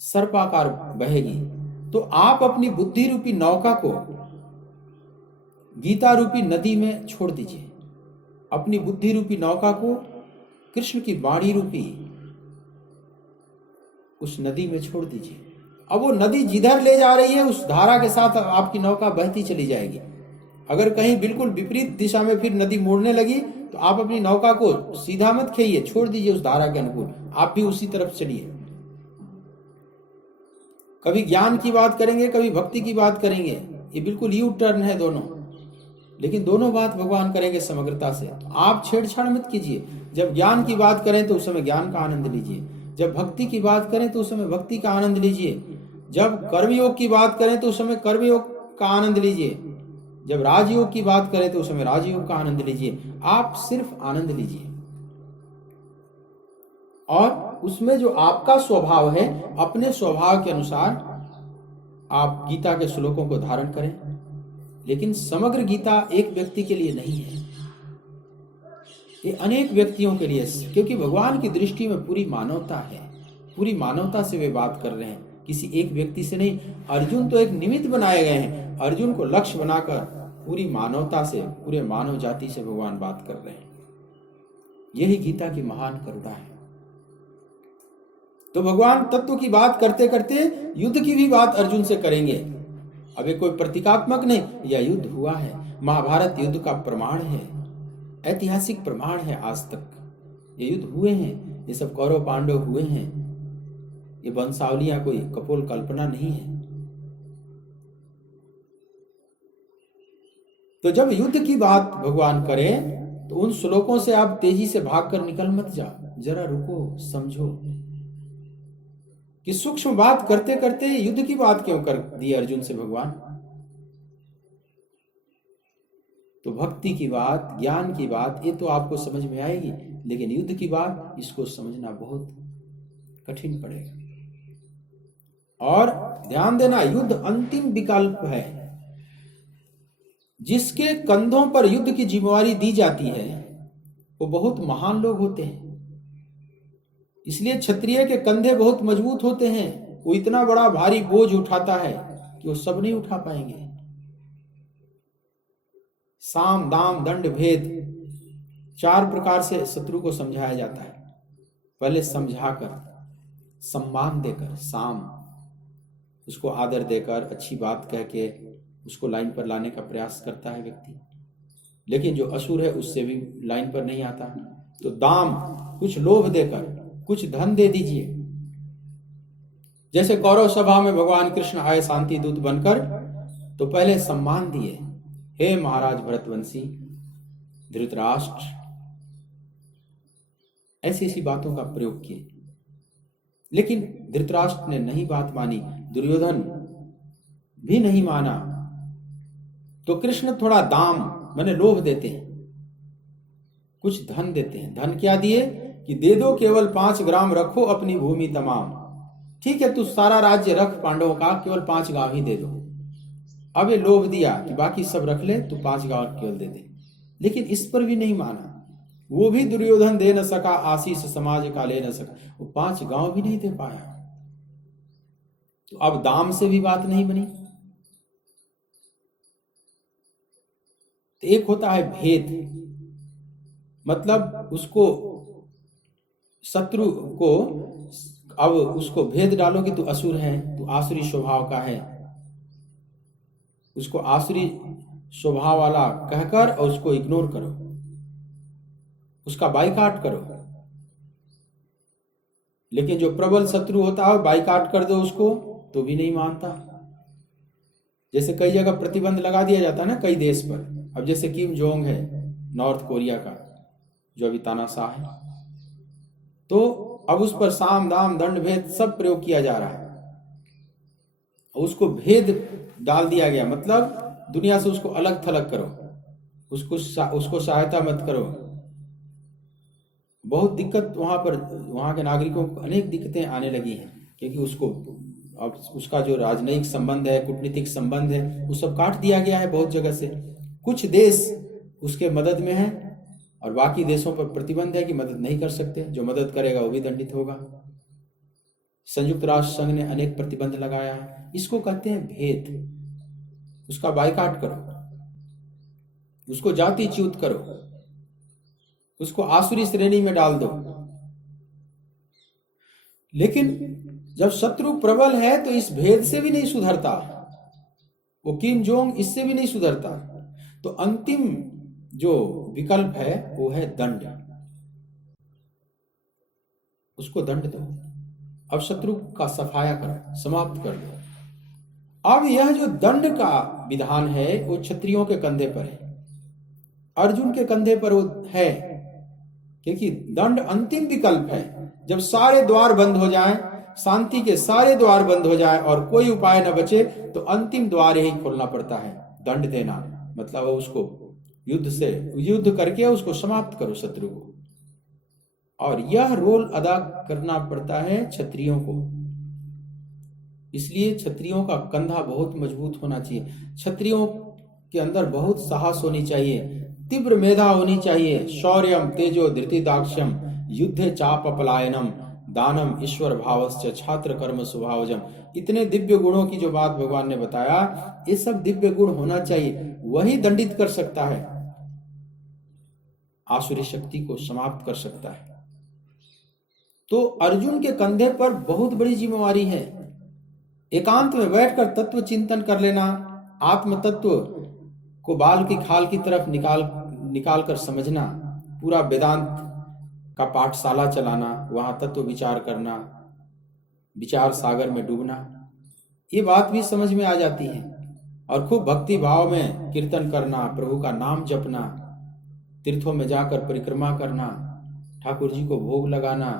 सर्पाकार बहेगी। तो आप अपनी बुद्धि रूपी नौका को गीता रूपी नदी में छोड़ दीजिए, अपनी बुद्धि रूपी नौका को कृष्ण की बाणी रूपी उस नदी में छोड़ दीजिए। अब वो नदी जिधर ले जा रही है उस धारा के साथ आपकी नौका बहती चली जाएगी। अगर कहीं बिल्कुल विपरीत दिशा में फिर नदी मोड़ने लगी तो आप अपनी नौका को सीधा मत खेइए, छोड़ दीजिए उस धारा के अनुकूल, आप भी उसी तरफ चलिए। कभी ज्ञान की बात करेंगे, कभी भक्ति की बात करेंगे, ये बिल्कुल यू टर्न है दोनों, लेकिन दोनों बात भगवान करेंगे समग्रता से। आप छेड़छाड़ मत कीजिए। जब ज्ञान की बात करें तो उस समय ज्ञान का आनंद लीजिए, जब भक्ति की बात करें तो उस समय भक्ति का आनंद लीजिए, जब कर्मयोग की बात करें तो उस समय कर्मयोग का आनंद लीजिए, जब राजयोग की बात करें तो उस समय राजयोग का आनंद लीजिए। आप सिर्फ आनंद लीजिए, और उसमें जो आपका स्वभाव है, अपने स्वभाव के अनुसार आप गीता के श्लोकों को धारण करें। लेकिन समग्र गीता एक व्यक्ति के लिए नहीं है, ये अनेक व्यक्तियों के लिए, क्योंकि भगवान की दृष्टि में पूरी मानवता है, पूरी मानवता से वे बात कर रहे हैं, किसी एक व्यक्ति से नहीं। अर्जुन तो एक निमित्त बनाए गए हैं, अर्जुन को लक्ष्य बनाकर पूरी मानवता से, पूरे मानव जाति से भगवान बात कर रहे हैं। यही गीता की महान करुणा है। तो भगवान तत्व की बात करते करते युद्ध की भी बात अर्जुन से करेंगे। अब ये कोई प्रतीकात्मक नहीं, यह युद्ध हुआ है, महाभारत युद्ध का प्रमाण है, ऐतिहासिक प्रमाण है। आज तक ये युद्ध हुए हैं, ये सब कौरव पांडव हुए हैं, ये वंशावलियां कोई कपोल कल्पना नहीं है। तो जब युद्ध की बात भगवान करें तो उन श्लोकों से आप तेजी से भागकर निकल मत जाओ, जरा रुको, समझो कि सूक्ष्म बात करते करते युद्ध की बात क्यों कर दी अर्जुन से भगवान। तो भक्ति की बात, ज्ञान की बात, ये तो आपको समझ में आएगी, लेकिन युद्ध की बात, इसको समझना बहुत कठिन पड़ेगा। और ध्यान देना, युद्ध अंतिम विकल्प है। जिसके कंधों पर युद्ध की जिम्मेवारी दी जाती है वो बहुत महान लोग होते हैं। इसलिए क्षत्रिय के कंधे बहुत मजबूत होते हैं, वो इतना बड़ा भारी बोझ उठाता है कि वो सब नहीं उठा पाएंगे। साम दाम दंड भेद 4 प्रकार से शत्रु को समझाया जाता है। पहले समझाकर, सम्मान देकर, साम, उसको आदर देकर, अच्छी बात कह के उसको लाइन पर लाने का प्रयास करता है व्यक्ति। लेकिन जो असुर है उससे भी लाइन पर नहीं आता। तो दाम, कुछ लोभ देकर, कुछ धन दे दीजिए। जैसे कौरव सभा में भगवान कृष्ण आए शांति दूत बनकर, तो पहले सम्मान दिए, हे महाराज भरतवंशी, धृतराष्ट्र, ऐसी ऐसी बातों का प्रयोग किए। लेकिन धृतराष्ट्र ने नहीं बात मानी, दुर्योधन भी नहीं माना। तो कृष्ण थोड़ा दाम माने लोभ देते हैं, कुछ धन देते हैं। धन क्या दिए कि दे दो, केवल 5 ग्राम रखो अपनी भूमि तमाम। ठीक है, तू सारा राज्य रख पांडवों का, केवल 5 गांव ही दे दो। अब ये लोभ दिया कि बाकी सब रख ले, तू 5 गांव केवल दे दे। लेकिन इस पर भी नहीं माना। वो भी दुर्योधन दे न सका, आशीष समाज का ले न सका। वो 5 गांव भी नहीं दे पाया। तो अब दाम से भी बात नहीं बनी। तो एक होता है भेद, मतलब उसको, शत्रु को, अब उसको भेद डालो कि तू असुर है, तू आसुरी स्वभाव का है। उसको आसुरी स्वभाव वाला कहकर और उसको इग्नोर करो, उसका बाइकाट करो। लेकिन जो प्रबल शत्रु होता है, बाइकाट कर दो उसको तो भी नहीं मानता। जैसे कई जगह प्रतिबंध लगा दिया जाता है ना, कई देश पर। अब जैसे किम जोंग है नॉर्थ कोरिया का, जो अभी तानाशाह है, तो अब उस पर साम दाम दंड भेद सब प्रयोग किया जा रहा है। उसको भेद डाल दिया गया, मतलब दुनिया से उसको अलग थलग करो, उसको सहायता मत करो। बहुत दिक्कत वहां पर, वहां के नागरिकों को अनेक दिक्कतें आने लगी हैं, क्योंकि उसको अब उसका जो राजनयिक संबंध है, कूटनीतिक संबंध है, वो सब काट दिया गया है बहुत जगह से। कुछ देश उसके मदद में है और बाकी देशों पर प्रतिबंध है कि मदद नहीं कर सकते। जो मदद करेगा वो भी दंडित होगा। संयुक्त राष्ट्र संघ ने अनेक प्रतिबंध लगाया है। इसको कहते हैं भेद। उसका बाइकाट करो, उसको जातिच्युत करो, उसको आसुरी श्रेणी में डाल दो। लेकिन जब शत्रु प्रबल है तो इस भेद से भी नहीं सुधरता, वो किम जोंग इससे भी नहीं सुधरता। तो अंतिम जो विकल्प है वो है दंड। उसको दंड दो, अब शत्रु का सफाया करो, समाप्त कर दो। अब यह जो दंड का विधान है वो क्षत्रियों के कंधे पर है, अर्जुन के कंधे पर वो है, क्योंकि दंड अंतिम विकल्प है। जब सारे द्वार बंद हो जाएं, शांति के सारे द्वार बंद हो जाए और कोई उपाय न बचे, तो अंतिम द्वार यही खोलना पड़ता है, दंड देना। मतलब उसको युद्ध करके उसको समाप्त करो शत्रु को। और यह रोल अदा करना पड़ता है क्षत्रियों को। इसलिए क्षत्रियों का कंधा बहुत मजबूत होना चाहिए। क्षत्रियों के अंदर बहुत साहस होनी चाहिए, तीव्र मेधा होनी चाहिए। शौर्यम तेजो धृतिदाक्ष्यम युद्धे चापपलायनम दानम ईश्वर भावस्य छात्र कर्म स्वभावजम। इतने दिव्य गुणों की जो बात भगवान ने बताया, ये सब दिव्य गुण होना चाहिए। वही दंडित कर सकता है, आसुरी शक्ति को समाप्त कर सकता है। तो अर्जुन के कंधे पर बहुत बड़ी जिम्मेवारी है। एकांत में बैठकर तत्व चिंतन कर लेना, आत्म तत्व को बाल की खाल की तरफ निकाल कर समझना, पूरा वेदांत का पाठशाला चलाना, वहां तत्व विचार करना, विचार सागर में डूबना, ये बात भी समझ में आ जाती है। और खूब भक्ति भाव में कीर्तन करना, प्रभु का नाम जपना, तीर्थों में जाकर परिक्रमा करना, ठाकुर जी को भोग लगाना,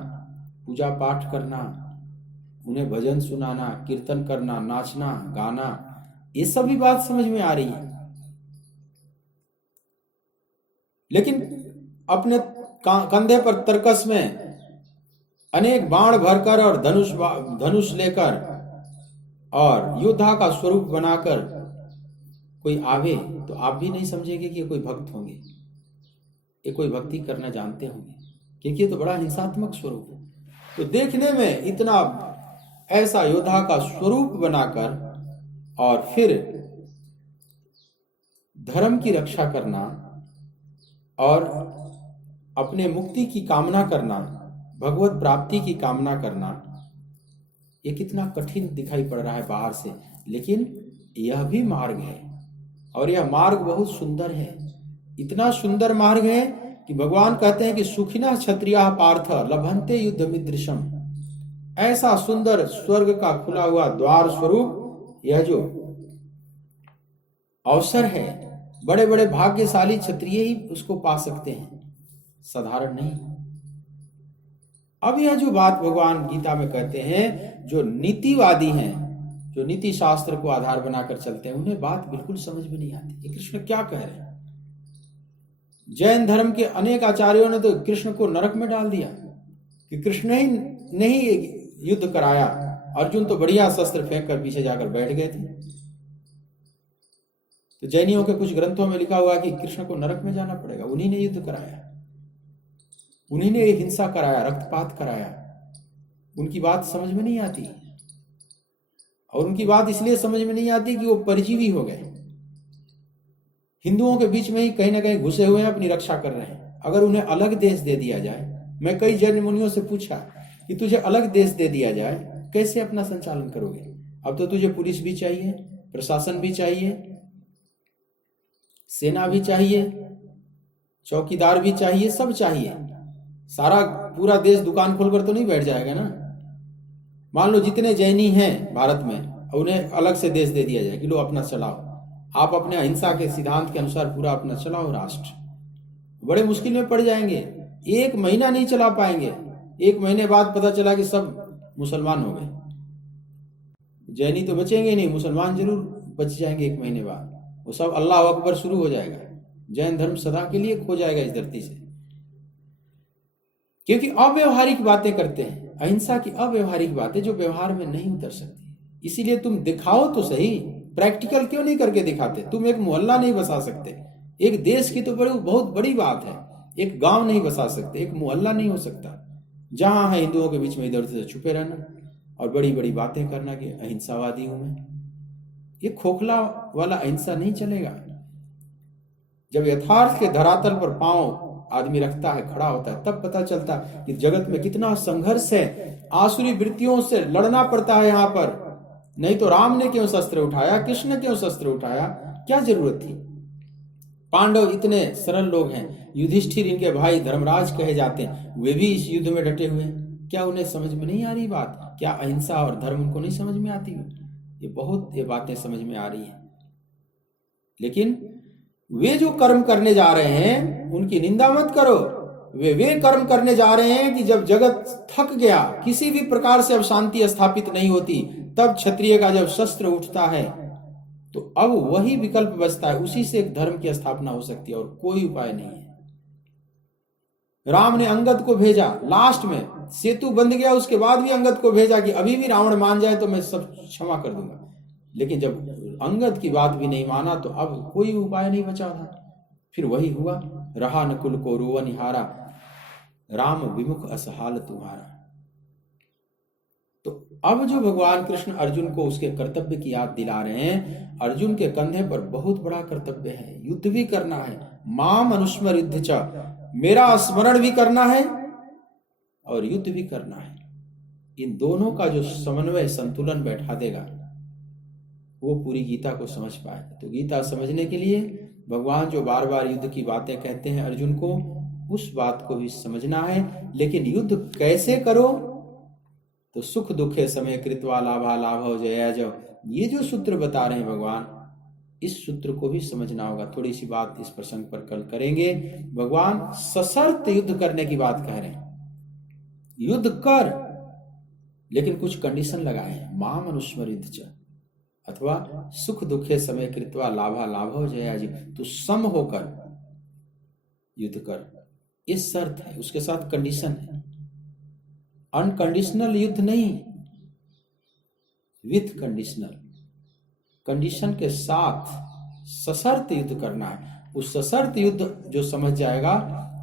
पूजा पाठ करना, उन्हें भजन सुनाना, कीर्तन करना, नाचना गाना, ये सभी बात समझ में आ रही है। लेकिन अपने कंधे पर तरकस में अनेक बाण भरकर और धनुष लेकर और योद्धा का स्वरूप बनाकर कोई आवे तो आप भी नहीं समझेंगे कि ये कोई भक्त होंगे, ये कोई भक्ति करना जानते होंगे, क्योंकि ये तो बड़ा हिंसात्मक स्वरूप है। तो देखने में इतना ऐसा योद्धा का स्वरूप बनाकर और फिर धर्म की रक्षा करना और अपने मुक्ति की कामना करना, भगवत प्राप्ति की कामना करना, ये कितना कठिन दिखाई पड़ रहा है बाहर से, लेकिन यह भी मार्ग है और यह मार्ग बहुत सुंदर है। इतना सुंदर मार्ग है कि भगवान कहते हैं कि सुखिना क्षत्रिया पार्थ लभन्ते युद्ध मिदृशम। ऐसा सुंदर स्वर्ग का खुला हुआ द्वार स्वरूप यह जो अवसर है, बड़े बड़े भाग्यशाली क्षत्रिय ही उसको पा सकते हैं, साधारण नहीं। अब यह जो बात भगवान गीता में कहते हैं, जो नीतिवादी हैं, जो नीति शास्त्र को आधार बनाकर चलते हैं, उन्हें बात बिल्कुल समझ में नहीं आती। ये कृष्ण क्या कह रहे हैं? जैन धर्म के अनेक आचार्यों ने तो कृष्ण को नरक में डाल दिया कि कृष्ण ही नहीं युद्ध कराया, अर्जुन तो बढ़िया शस्त्र फेंक कर पीछे जाकर बैठ गए थे। तो जैनियों के कुछ ग्रंथों में लिखा हुआ कि कृष्ण को नरक में जाना पड़ेगा, उन्हीं ने युद्ध कराया, उन्हीं ने हिंसा कराया, रक्तपात कराया। उनकी बात समझ में नहीं आती, और उनकी बात इसलिए समझ में नहीं आती कि वो परजीवी हो गए, हिंदुओं के बीच में ही कहीं ना कहीं घुसे हुए हैं, अपनी रक्षा कर रहे हैं। अगर उन्हें अलग देश दे दिया जाए, मैं कई जैन मुनियों से पूछा कि तुझे अलग देश दे दिया जाए, कैसे अपना संचालन करोगे? अब तो तुझे पुलिस भी चाहिए, प्रशासन भी चाहिए, सेना भी चाहिए, चौकीदार भी चाहिए, सब चाहिए। सारा पूरा देश दुकान खोलकर तो नहीं बैठ जाएगा ना। मान लो जितने जैनी हैं भारत में, उन्हें अलग से देश दे दिया जाए कि लो अपना चलाओ, आप अपने अहिंसा के सिद्धांत के अनुसार पूरा अपना चलाओ राष्ट्र। बड़े मुश्किल में पड़ जाएंगे, 1 महीना नहीं चला पाएंगे। 1 महीने बाद पता चला कि सब मुसलमान हो गए। जैनी तो बचेंगे नहीं, मुसलमान जरूर बच जाएंगे 1 महीने बाद। वो सब अल्लाह अकबर शुरू हो जाएगा, जैन धर्म सदा के लिए खो जाएगा इस धरती से, क्योंकि अव्यवहारिक बातें करते हैं, अहिंसा की अव्यवहारिक बातें जो व्यवहार में नहीं उतर सकती। इसीलिए तुम दिखाओ तो सही, प्रैक्टिकल क्यों नहीं करके दिखाते? तुम एक मोहल्ला नहीं बसा सकते, एक देश की तो बहुत बड़ी बात है, एक गांव नहीं बसा सकते, एक मोहल्ला नहीं हो सकता। जहां है हिंदुओं के बीच में इधर उधर छुपे रहना और बड़ी बड़ी बातें करना कि अहिंसावादी हूं मैं, ये खोखला वाला अहिंसा नहीं चलेगा। जब यथार्थ के धरातल पर पांव आदमी रखता है, खड़ा होता है, तब पता चलता कि जगत में कितना संघर्ष है, आसुरी वृत्तियों से लड़ना पड़ता है यहाँ पर। नहीं तो राम ने क्यों शस्त्र उठाया, कृष्ण ने क्यों शस्त्र उठाया, क्या जरूरत थी? पांडव इतने सरल लोग हैं, युधिष्ठिर इनके भाई धर्मराज कहे जाते हैं, वे भी इस युद्ध में डटे हुए हैं। क्या उन्हें समझ में नहीं आ रही बात? क्या अहिंसा और धर्म उनको नहीं समझ में आती? ये बातें समझ में आ रही हैं, लेकिन वे जो कर्म करने जा रहे हैं उनकी निंदा मत करो। वे कर्म करने जा रहे हैं कि जब जगत थक गया, किसी भी प्रकार से अब शांति स्थापित नहीं होती, तब क्षत्रिय का जब शस्त्र उठता है तो अब वही विकल्प बचता है, उसी से एक धर्म की स्थापना हो सकती है, और कोई उपाय नहीं है। राम ने अंगद को भेजा, लास्ट में सेतु बंध गया, उसके बाद भी अंगद को भेजा कि अभी भी रावण मान जाए तो मैं सब क्षमा कर दूंगा। लेकिन जब अंगद की बात भी नहीं माना तो अब कोई उपाय नहीं बचा था। फिर वही हुआ, रहा नकुल को रोवनिहारा, राम विमुख असहाल तुम्हारा। तो अब जो भगवान कृष्ण अर्जुन को उसके कर्तव्य की याद दिला रहे हैं, अर्जुन के कंधे पर बहुत बड़ा कर्तव्य है, युद्ध भी करना है। माम अनुस्मर युद्ध च, मेरा स्मरण भी करना है और युद्ध भी करना है। इन दोनों का जो समन्वय संतुलन बैठा देगा वो पूरी गीता को समझ पाए। तो गीता समझने के लिए भगवान जो बार बार युद्ध की बातें कहते हैं अर्जुन को, उस बात को भी समझना है। लेकिन युद्ध कैसे करो? तो सुख दुखे समय कृत्वा लाभा लाभो जया जय, ये जो सूत्र बता रहे हैं भगवान, इस सूत्र को भी समझना होगा। थोड़ी सी बात इस प्रसंग पर कल करेंगे। भगवान सशर्त युद्ध करने की बात कह रहे हैं, युद्ध कर, लेकिन कुछ कंडीशन लगाए हैं। माम अनुस्मर युद्ध च, अथवा सुख दुखे समय कृत्वा लाभा लाभो जया जी, तो सम होकर युद्ध कर, ये शर्त है, उसके साथ कंडीशन है। अनकंडीशनल युद्ध नहीं, विथ कंडीशनल, कंडीशन के साथ सशर्त युद्ध करना है। उस सशर्त युद्ध जो समझ जाएगा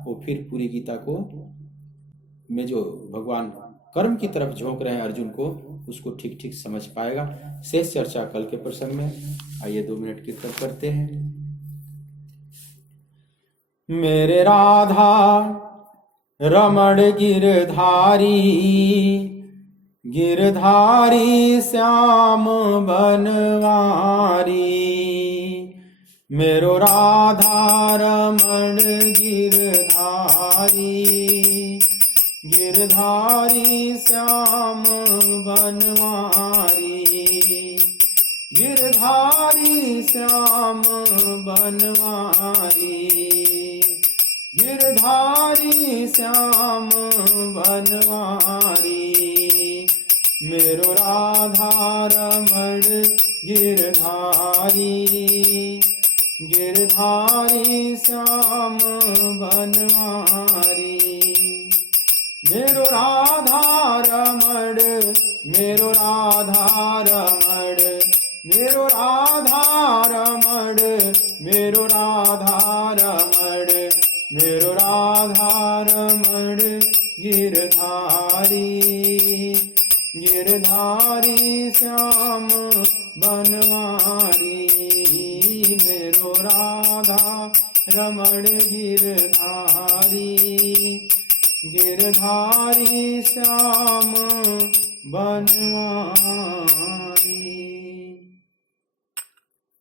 वो फिर पूरी गीता को में जो भगवान कर्म की तरफ झोंक रहे हैं अर्जुन को, उसको ठीक ठीक समझ पाएगा। शेष चर्चा कल के प्रसंग में। आइए 2 मिनट कीर्तन करते हैं। मेरे राधा रमण गिरधारी, गिरधारी श्याम बनवारी। मेरो राधा रमण गिरधारी, गिरधारी श्याम बनवारी। गिरधारी श्याम बनवारी, गिरधारी श्याम बनवारी। मेरो राधा रमण गिरधारी, गिरधारी श्याम बनवारी। मेरो राधा रमण, मेरो राधा रमण, मेरो राधा रमण, मेरो राधा रमण, मेरो राधा रमण गिरधारी, गिरधारी श्याम बनवारी। मेरो राधा रमण गिरधारी, गिरधारी श्याम बनवारी।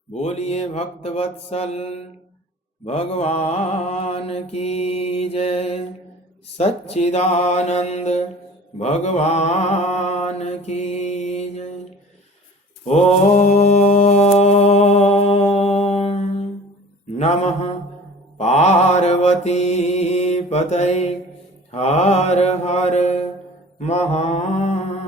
बोलिए भक्तवत्सल भगवान की जय, सच्चिदानंद भगवान की जय। ओम नमः पार्वती पतये, हर हर महादेव।